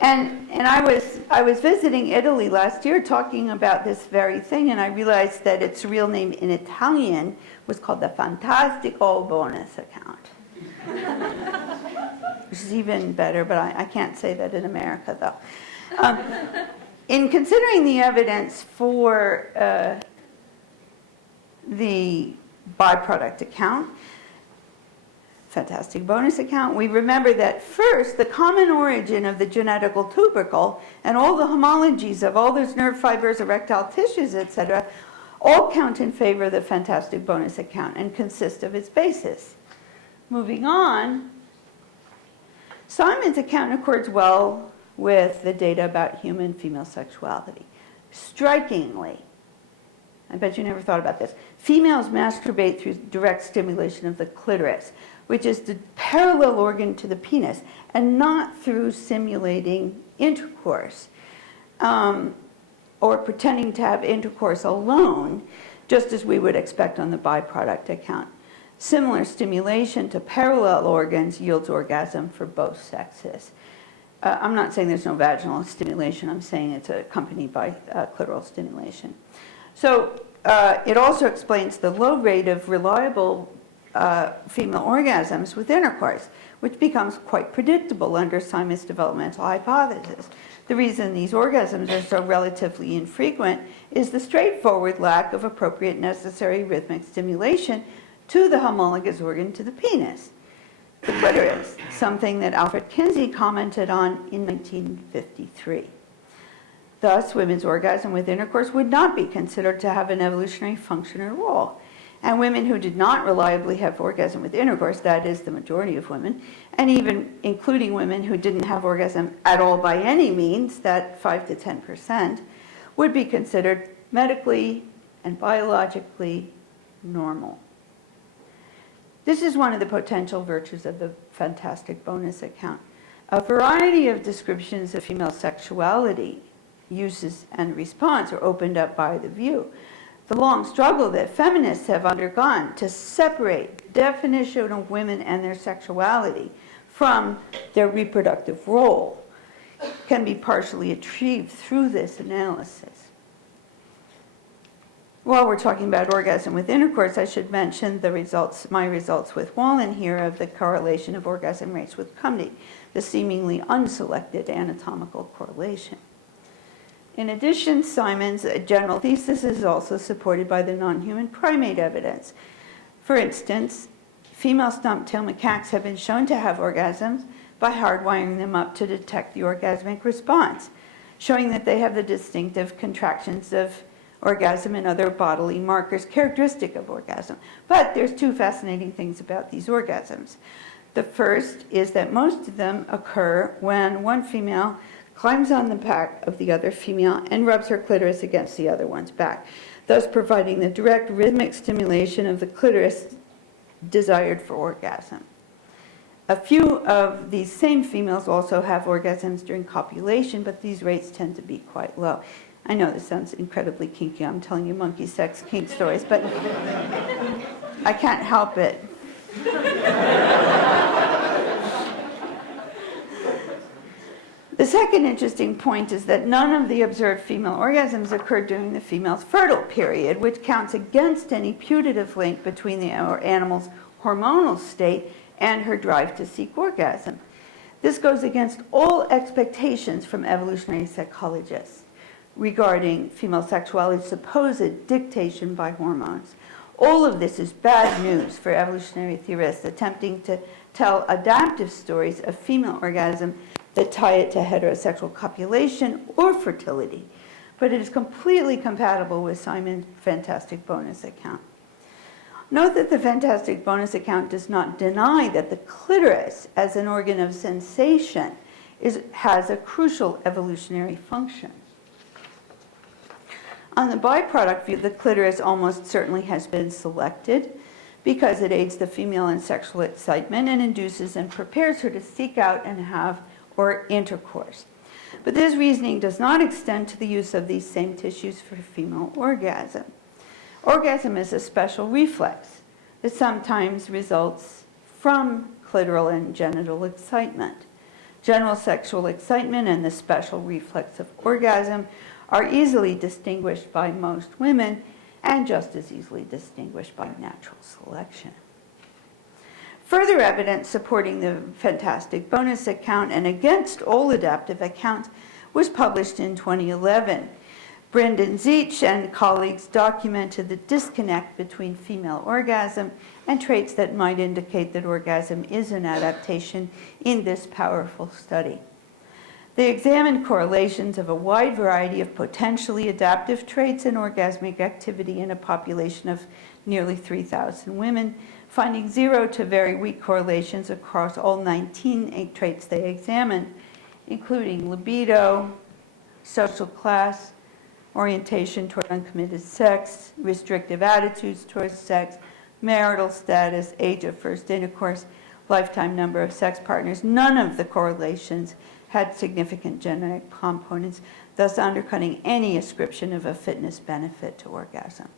And I was visiting Italy last year talking about this very thing, and I realized that its real name in Italian was called the Fantastico Bonus Account. Which is even better, but I can't say that in America, though. In considering the evidence for the byproduct account, fantastic bonus account, we remember that first, the common origin of the genetical tubercle and all the homologies of all those nerve fibers, erectile tissues, etc., all count in favor of the fantastic bonus account and consist of its basis. Moving on, Simon's account accords well with the data about human female sexuality. Strikingly, I bet you never thought about this, females masturbate through direct stimulation of the clitoris, which is the parallel organ to the penis, and not through simulating intercourse or pretending to have intercourse alone, just as we would expect on the byproduct account. Similar stimulation to parallel organs yields orgasm for both sexes. I'm not saying there's no vaginal stimulation, I'm saying it's accompanied by clitoral stimulation. So it also explains the low rate of reliable female orgasms with intercourse, which becomes quite predictable under Simon's developmental hypothesis. The reason these orgasms are so relatively infrequent is the straightforward lack of appropriate necessary rhythmic stimulation to the homologous organ to the penis. the clitoris, something that Alfred Kinsey commented on in 1953. Thus, women's orgasm with intercourse would not be considered to have an evolutionary function or role. And women who did not reliably have orgasm with intercourse, that is the majority of women, and even including women who didn't have orgasm at all by any means, that 5 to 10%, would be considered medically and biologically normal. This is one of the potential virtues of the fantastic bonus account. A variety of descriptions of female sexuality, uses and response are opened up by the view. The long struggle that feminists have undergone to separate the definition of women and their sexuality from their reproductive role can be partially achieved through this analysis. While we're talking about orgasm with intercourse, I should mention my results with Wallen here of the correlation of orgasm rates with comedy, the seemingly unselected anatomical correlation. In addition, Simon's general thesis is also supported by the non-human primate evidence. For instance, female stump-tailed macaques have been shown to have orgasms by hardwiring them up to detect the orgasmic response, showing that they have the distinctive contractions of orgasm and other bodily markers characteristic of orgasm. But there's two fascinating things about these orgasms. The first is that most of them occur when one female climbs on the back of the other female and rubs her clitoris against the other one's back, thus providing the direct rhythmic stimulation of the clitoris desired for orgasm. A few of these same females also have orgasms during copulation, but these rates tend to be quite low. I know this sounds incredibly kinky. I'm telling you monkey sex kink stories, but I can't help it. The second interesting point is that none of the observed female orgasms occurred during the female's fertile period, which counts against any putative link between the animal's hormonal state and her drive to seek orgasm. This goes against all expectations from evolutionary psychologists regarding female sexuality's supposed dictation by hormones. All of this is bad news for evolutionary theorists attempting to tell adaptive stories of female orgasm that tie it to heterosexual copulation or fertility, but it is completely compatible with Simon's fantastic bonus account. Note that the fantastic bonus account does not deny that the clitoris as an organ of sensation has a crucial evolutionary function. On the byproduct view, the clitoris almost certainly has been selected because it aids the female in sexual excitement and induces and prepares her to seek out and have or intercourse. But this reasoning does not extend to the use of these same tissues for female orgasm. Orgasm is a special reflex that sometimes results from clitoral and genital excitement. General sexual excitement and the special reflex of orgasm are easily distinguished by most women and just as easily distinguished by natural selection. Further evidence supporting the fantastic bonus account and against all adaptive accounts was published in 2011. Brendan Zeech and colleagues documented the disconnect between female orgasm and traits that might indicate that orgasm is an adaptation in this powerful study. They examined correlations of a wide variety of potentially adaptive traits and orgasmic activity in a population of nearly 3,000 women, finding 0 to very weak correlations across all 19 traits they examined, including libido, social class, orientation toward uncommitted sex, restrictive attitudes towards sex, marital status, age of first intercourse, lifetime number of sex partners. None of the correlations had significant genetic components, thus undercutting any ascription of a fitness benefit to orgasm.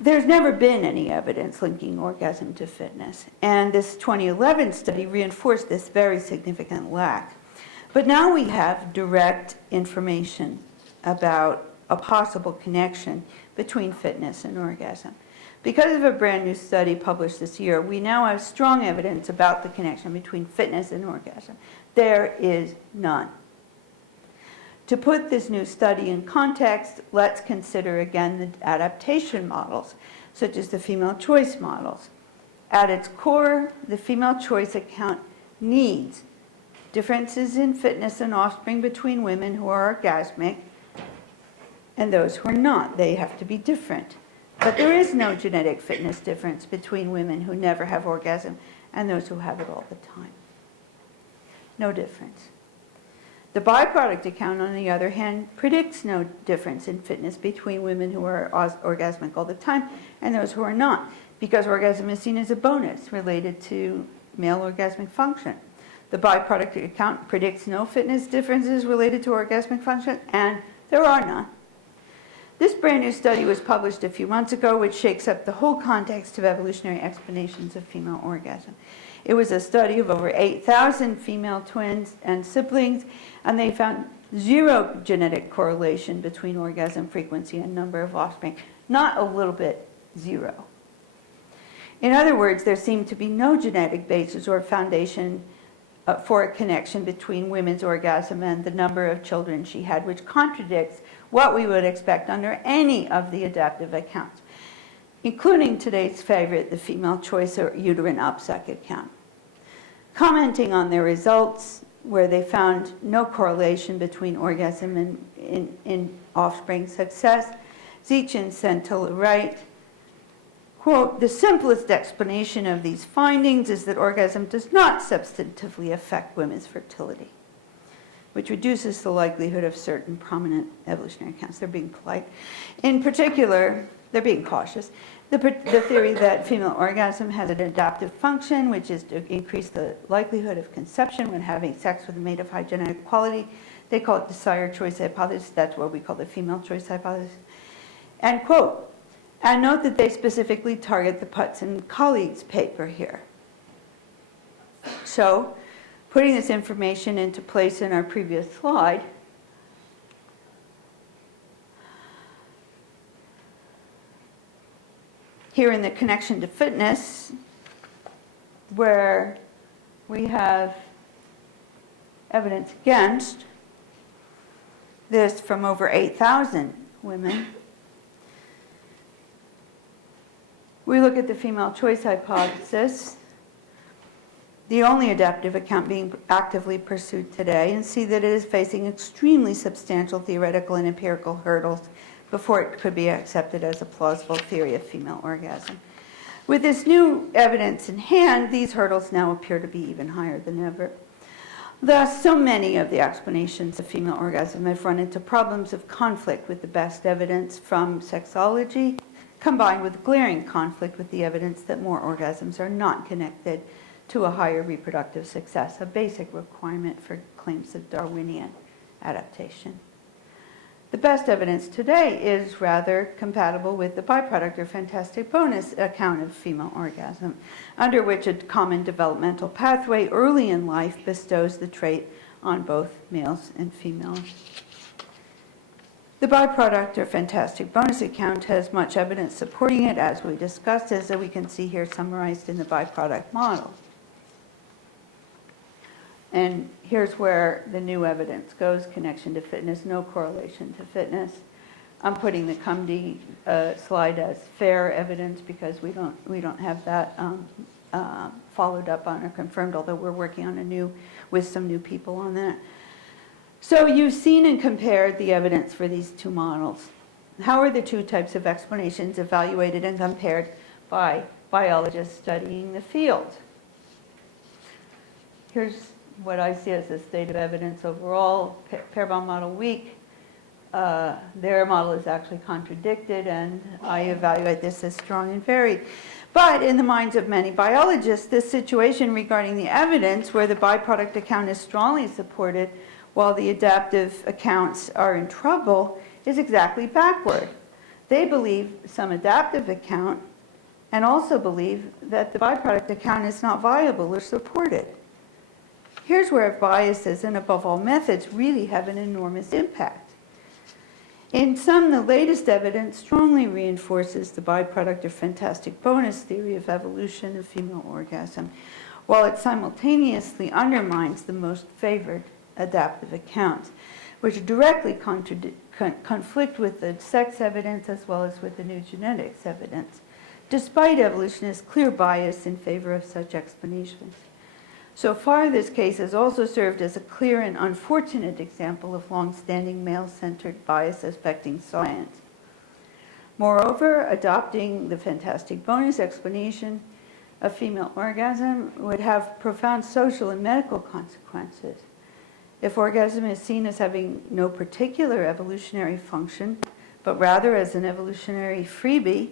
There's never been any evidence linking orgasm to fitness, and this 2011 study reinforced this very significant lack. But now we have direct information about a possible connection between fitness and orgasm. Because of a brand new study published this year, we now have strong evidence about the connection between fitness and orgasm. There is none. To put this new study in context, let's consider again the adaptation models, such as the female choice models. At its core, the female choice account needs differences in fitness and offspring between women who are orgasmic and those who are not. They have to be different. But there is no genetic fitness difference between women who never have orgasm and those who have it all the time. No difference. The byproduct account, on the other hand, predicts no difference in fitness between women who are orgasmic all the time and those who are not, because orgasm is seen as a bonus related to male orgasmic function. The byproduct account predicts no fitness differences related to orgasmic function, and there are none. This brand new study was published a few months ago, which shakes up the whole context of evolutionary explanations of female orgasm. It was a study of over 8,000 female twins and siblings, and they found zero genetic correlation between orgasm frequency and number of offspring. Not a little bit, zero. In other words, there seemed to be no genetic basis or foundation for a connection between women's orgasm and the number of children she had, which contradicts what we would expect under any of the adaptive accounts, including today's favorite, the female choice or uterine upsuck account. Commenting on their results, where they found no correlation between orgasm and in offspring success, Zeichin said to the right, quote, "The simplest explanation of these findings is that orgasm does not substantively affect women's fertility, which reduces the likelihood of certain prominent evolutionary accounts." They're being polite. In particular, they're being cautious. The theory that female orgasm has an adaptive function, which is to increase the likelihood of conception when having sex with a mate of high genetic quality. They call it the sire choice hypothesis. That's what we call the female choice hypothesis. And quote, and note that they specifically target the Putz and colleagues paper here. So, putting this information into place in our previous slide, here in the connection to fitness, where we have evidence against this from over 8,000 women, we look at the female choice hypothesis, the only adaptive account being actively pursued today, and see that it is facing extremely substantial theoretical and empirical hurdles before it could be accepted as a plausible theory of female orgasm. With this new evidence in hand, these hurdles now appear to be even higher than ever. Thus, so many of the explanations of female orgasm have run into problems of conflict with the best evidence from sexology, combined with glaring conflict with the evidence that more orgasms are not connected to a higher reproductive success, a basic requirement for claims of Darwinian adaptation. The best evidence today is rather compatible with the byproduct or fantastic bonus account of female orgasm, under which a common developmental pathway early in life bestows the trait on both males and females. The byproduct or fantastic bonus account has much evidence supporting it, as we discussed, as we can see here summarized in the byproduct model. And here's where the new evidence goes: connection to fitness, no correlation to fitness. I'm putting the Cumdy slide as fair evidence because we don't have that followed up on or confirmed, although we're working on with some new people on that. So you've seen and compared the evidence for these two models. How are the two types of explanations evaluated and compared by biologists studying the field? Here's what I see as the state of evidence overall. Pair bond model weak. Their model is actually contradicted, and I evaluate this as strong and varied. But in the minds of many biologists, this situation regarding the evidence where the byproduct account is strongly supported while the adaptive accounts are in trouble is exactly backward. They believe some adaptive account and also believe that the byproduct account is not viable or supported. Here's where biases and, above all, methods really have an enormous impact. In sum, the latest evidence strongly reinforces the byproduct or fantastic bonus theory of evolution of female orgasm, while it simultaneously undermines the most favored adaptive accounts, which directly conflict with the sex evidence as well as with the new genetics evidence. despite evolutionists' clear bias in favor of such explanations. So far, this case has also served as a clear and unfortunate example of long-standing male-centered bias affecting science. Moreover, adopting the fantastic bonus explanation of female orgasm would have profound social and medical consequences. If orgasm is seen as having no particular evolutionary function, but rather as an evolutionary freebie,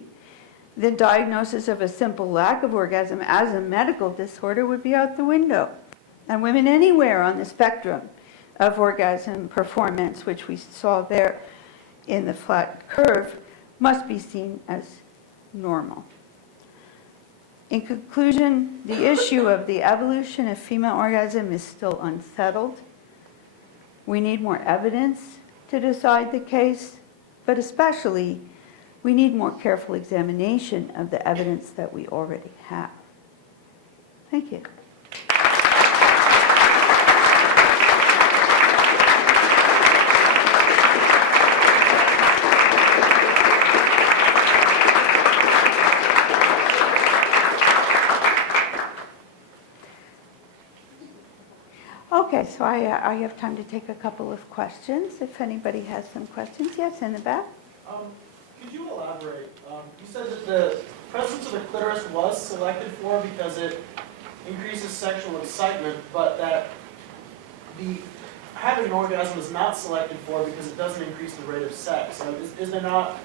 the diagnosis of a simple lack of orgasm as a medical disorder would be out the window. And women anywhere on the spectrum of orgasm performance, which we saw there in the flat curve, must be seen as normal. In conclusion, the issue of the evolution of female orgasm is still unsettled. We need more evidence to decide the case, but especially we need more careful examination of the evidence that we already have. Thank you. Okay, so I have time to take a couple of questions, if anybody has some questions. Yes, in the back? Could you elaborate? You said that the presence of the clitoris was selected for because it increases sexual excitement, but that having an orgasm is not selected for because it doesn't increase the rate of sex. So is there not?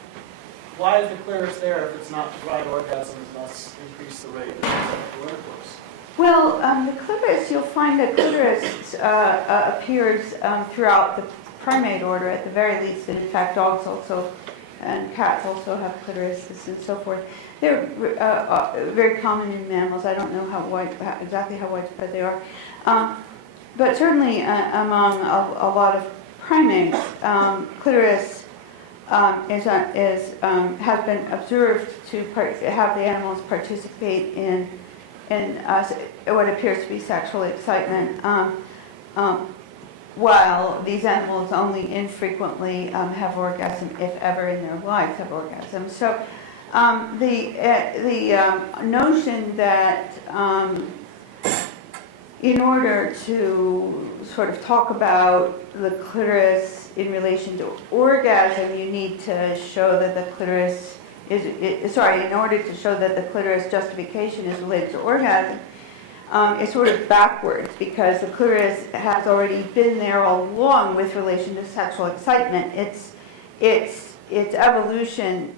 Why is the clitoris there if it's not to provide orgasm and thus increase the rate of sexual intercourse? Well, the clitoris, you'll find that clitoris appears throughout the primate order at the very least, and in fact dogs also and cats also have clitorises and so forth. They're very common in mammals. I don't know exactly how widespread they are. But certainly among a lot of primates, clitoris has been observed to have the animals participate in what appears to be sexual excitement, while these animals only infrequently have orgasm, if ever in their lives have orgasm. So the notion that in order to sort of talk about the clitoris in relation to orgasm, you need to show that the clitoris in order to show that the clitoris justification is related to orgasm, it's sort of backwards, because the clitoris has already been there all along with relation to sexual excitement. Its evolution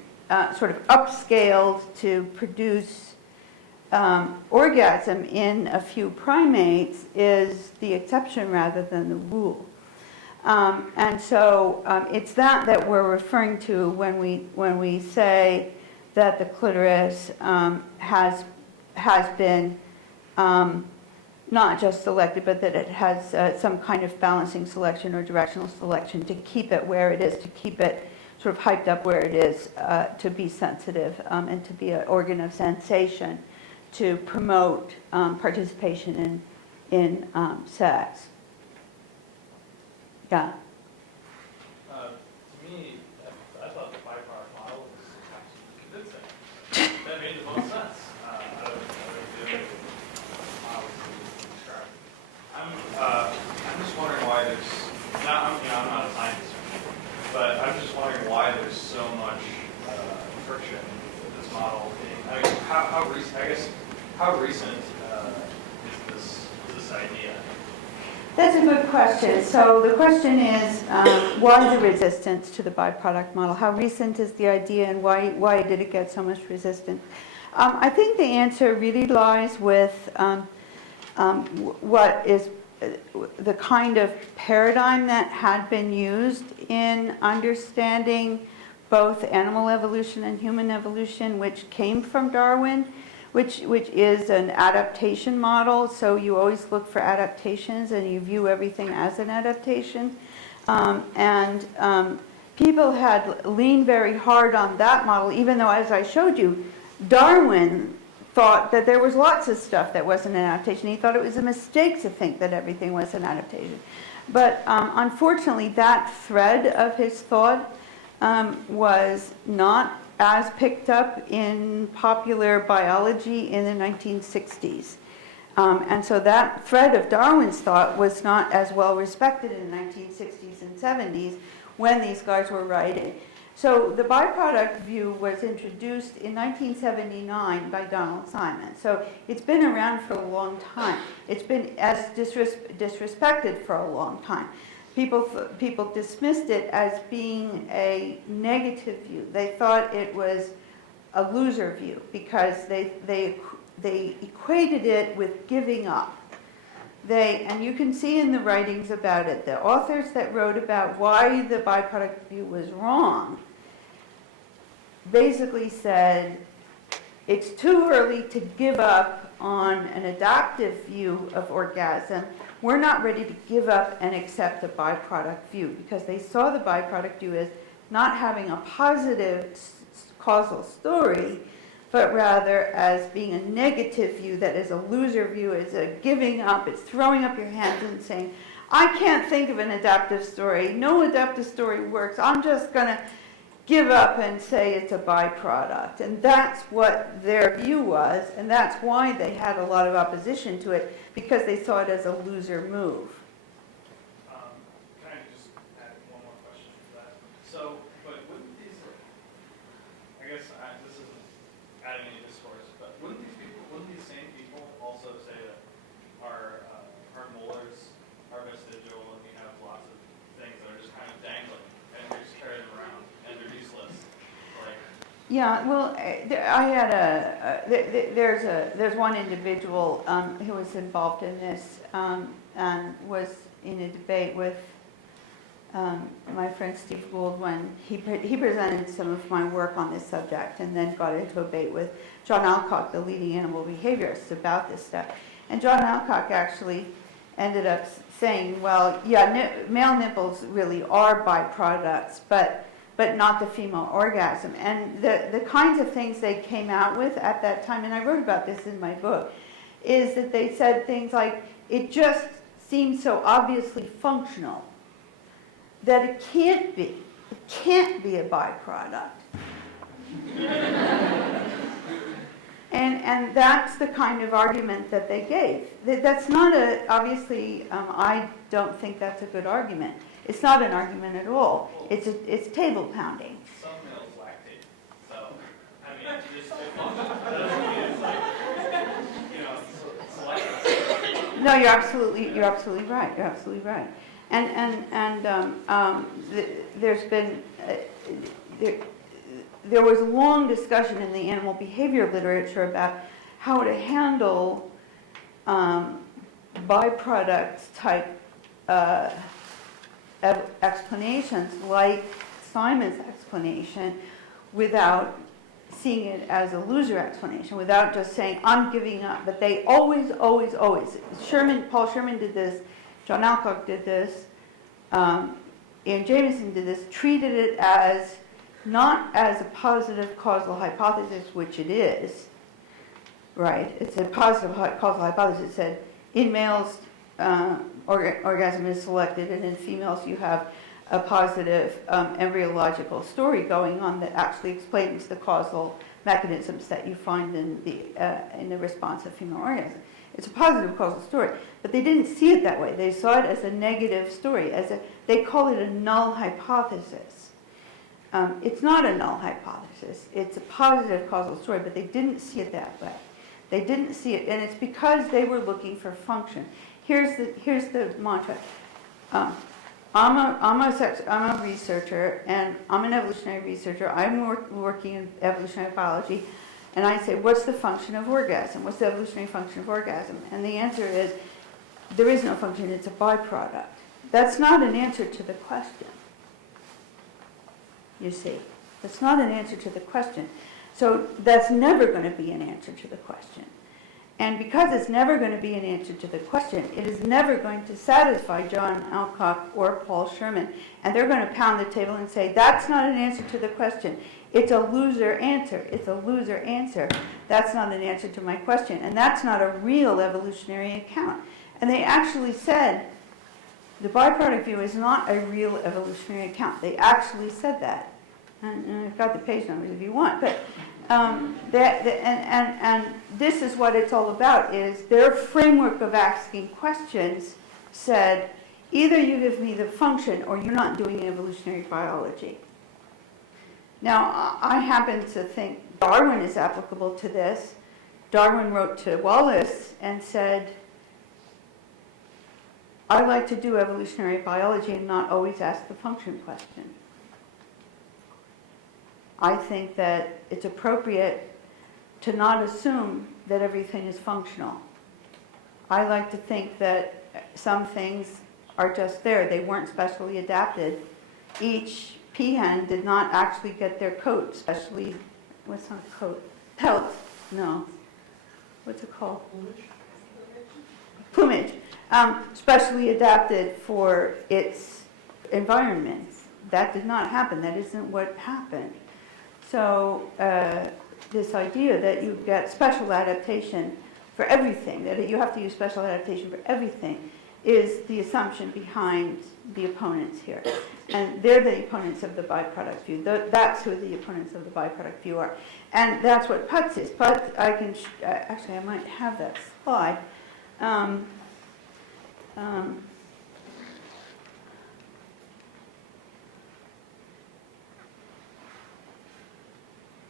sort of upscaled to produce orgasm in a few primates is the exception rather than the rule. And so it's that we're referring to when we say that the clitoris has been not just selected, but that it has some kind of balancing selection or directional selection to keep it where it is, to keep it sort of hyped up where it is, to be sensitive and to be an organ of sensation, to promote participation in sex. Yeah. To me, I thought the byproduct model was absolutely convincing. That made the most sense. Out of the models that you described. I'm just wondering why there's I'm not a scientist, but I'm just wondering why there's so much friction with this model being. I mean, how recent is this idea? That's a good question. So the question is, why the resistance to the byproduct model? How recent is the idea, and why did it get so much resistance? I think the answer really lies with what is the kind of paradigm that had been used in understanding both animal evolution and human evolution, which came from Darwin, which is an adaptation model. So you always look for adaptations and you view everything as an adaptation. People had leaned very hard on that model, even though, as I showed you, Darwin thought that there was lots of stuff that wasn't an adaptation. He thought it was a mistake to think that everything was an adaptation. But unfortunately, that thread of his thought was not as picked up in popular biology in the 1960s. And so that thread of Darwin's thought was not as well respected in the 1960s and 70s when these guys were writing. So the byproduct view was introduced in 1979 by Donald Simon. So it's been around for a long time. It's been as disrespected for a long time. People dismissed it as being a negative view. They thought it was a loser view because they equated it with giving up. And you can see in the writings about it, the authors that wrote about why the byproduct view was wrong basically said it's too early to give up on an adaptive view of orgasm. We're not ready to give up and accept a byproduct view because they saw the byproduct view as not having a positive causal story, but rather as being a negative view that is a loser view, is a giving up, it's throwing up your hands and saying, I can't think of an adaptive story. No adaptive story works. I'm just going to give up and say it's a byproduct. And that's what their view was, and that's why they had a lot of opposition to it, because they saw it as a loser move. Can I just add one more question to that? So, but wouldn't these, I guess this isn't adding any discourse, but wouldn't these same people also say that our molars are vestigial and we have lots of things that are just kind of dangling and we just carry them around and they're useless? Like, Yeah, well, I had there's one individual who was involved in this and was in a debate with my friend Steve Gould when he presented some of my work on this subject and then got into a debate with John Alcock, the leading animal behaviorist, about this stuff. And John Alcock actually ended up saying, well, yeah, male nipples really are byproducts, but not the female orgasm. And the kinds of things they came out with at that time, and I wrote about this in my book, is that they said things like, it just seems so obviously functional that it can't be a byproduct. And that's the kind of argument that they gave. That's not obviously, I don't think that's a good argument. It's not an argument at all. It's table pounding. some males lactate. So, I mean, just it doesn't mean it's like, selective. No, you're absolutely right. You're absolutely right. There's been there was a long discussion in the animal behavior literature about how to handle byproducts type explanations like Simon's explanation without seeing it as a loser explanation, without just saying, I'm giving up. But they always, Paul Sherman did this, John Alcock did this, Ian Jamieson did this, treated it as not as a positive causal hypothesis, which it is, right? It's a positive causal hypothesis. It said, in males, orgasm is selected, and in females you have a positive embryological story going on that actually explains the causal mechanisms that you find in the response of female orgasm. It's a positive causal story, but they didn't see it that way. They saw it as a negative story. They call it a null hypothesis. It's not a null hypothesis. It's a positive causal story, but they didn't see it that way. They didn't see it, and it's because they were looking for function. Here's the mantra. I'm a researcher, and I'm an evolutionary researcher. I'm working in evolutionary biology, and I say, what's the function of orgasm? What's the evolutionary function of orgasm? And the answer is, there is no function, it's a byproduct. That's not an answer to the question. You see, that's not an answer to the question. So that's never going to be an answer to the question. And because it's never going to be an answer to the question, it is never going to satisfy John Alcock or Paul Sherman. And they're going to pound the table and say, that's not an answer to the question. It's a loser answer. It's a loser answer. That's not an answer to my question. And that's not a real evolutionary account. And they actually said, the byproduct view is not a real evolutionary account. They actually said that. and I've got the page numbers if you want, but and this is what it's all about, is their framework of asking questions said, either you give me the function or you're not doing evolutionary biology. Now, I happen to think Darwin is applicable to this. Darwin wrote to Wallace and said, I like to do evolutionary biology and not always ask the function question. I think that it's appropriate to not assume that everything is functional. I like to think that some things are just there. They weren't specially adapted. Each peahen did not actually get their coat specially, what's not a coat? Pelt, no. What's it called? Plumage. Specially adapted for its environment. That did not happen. That isn't what happened. So this idea that you get special adaptation for everything, that you have to use special adaptation for everything, is the assumption behind the opponents here. And they're the opponents of the byproduct view. That's who the opponents of the byproduct view are. And that's what Putz is. Putz, I can, actually I might have that slide.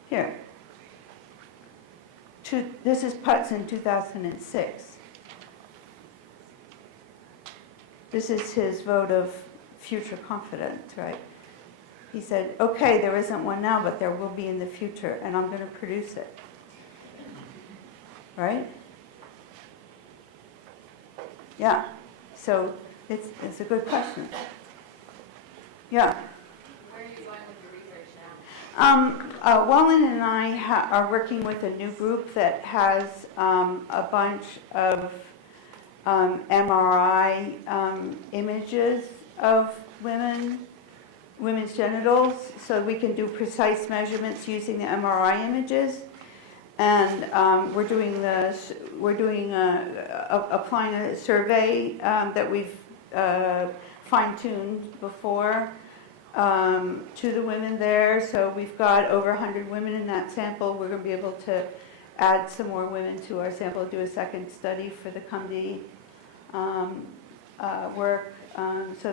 Here. This is Putz in 2006. This is his vote of future confidence, right? He said, okay, there isn't one now, but there will be in the future, and I'm going to produce it. Right? Yeah. So it's a good question. Yeah. Where are you going with your research now? Wallen and I are working with a new group that has a bunch of MRI images of women's genitals, so we can do precise measurements using the MRI images. And we're applying a survey that we've fine-tuned before to the women there. So we've got over 100 women in that sample. We're going to be able to add some more women to our sample, do a second study for the CUMD work. So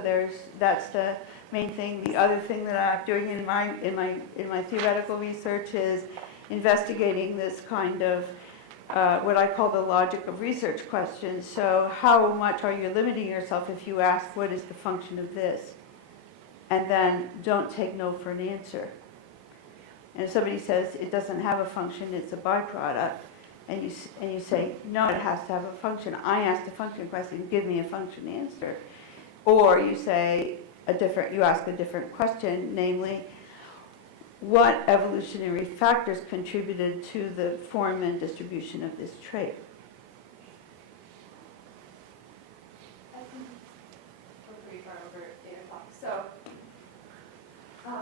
that's the main thing. The other thing that I'm doing in my theoretical research is investigating this kind of what I call the logic of research questions. So how much are you limiting yourself if you ask what is the function of this, and then don't take no for an answer? And if somebody says it doesn't have a function, it's a byproduct, and you say no, it has to have a function. I asked a function question, give me a function answer. Or you say you ask a different question, namely, what evolutionary factors contributed to the form and distribution of this trait? I think we're pretty far over 8 o'clock. So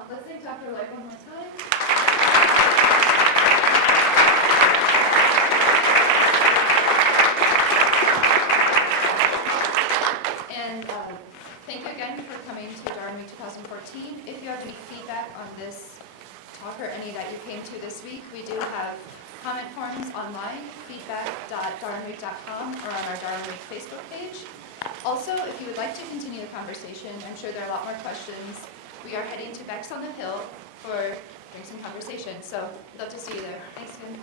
let's thank Dr. Lloyd one more time. And thank you again for coming to Darwin Week 2014. If you have any feedback on this talk or any that you came to this week, we do have comment forms online, feedback.darwinweek.com, or on our Darwin Week Facebook page. Also, if you would like to continue the conversation, I'm sure there are a lot more questions. We are heading to Bex on the Hill for drinks and conversation, so love to see you there. Thanks again.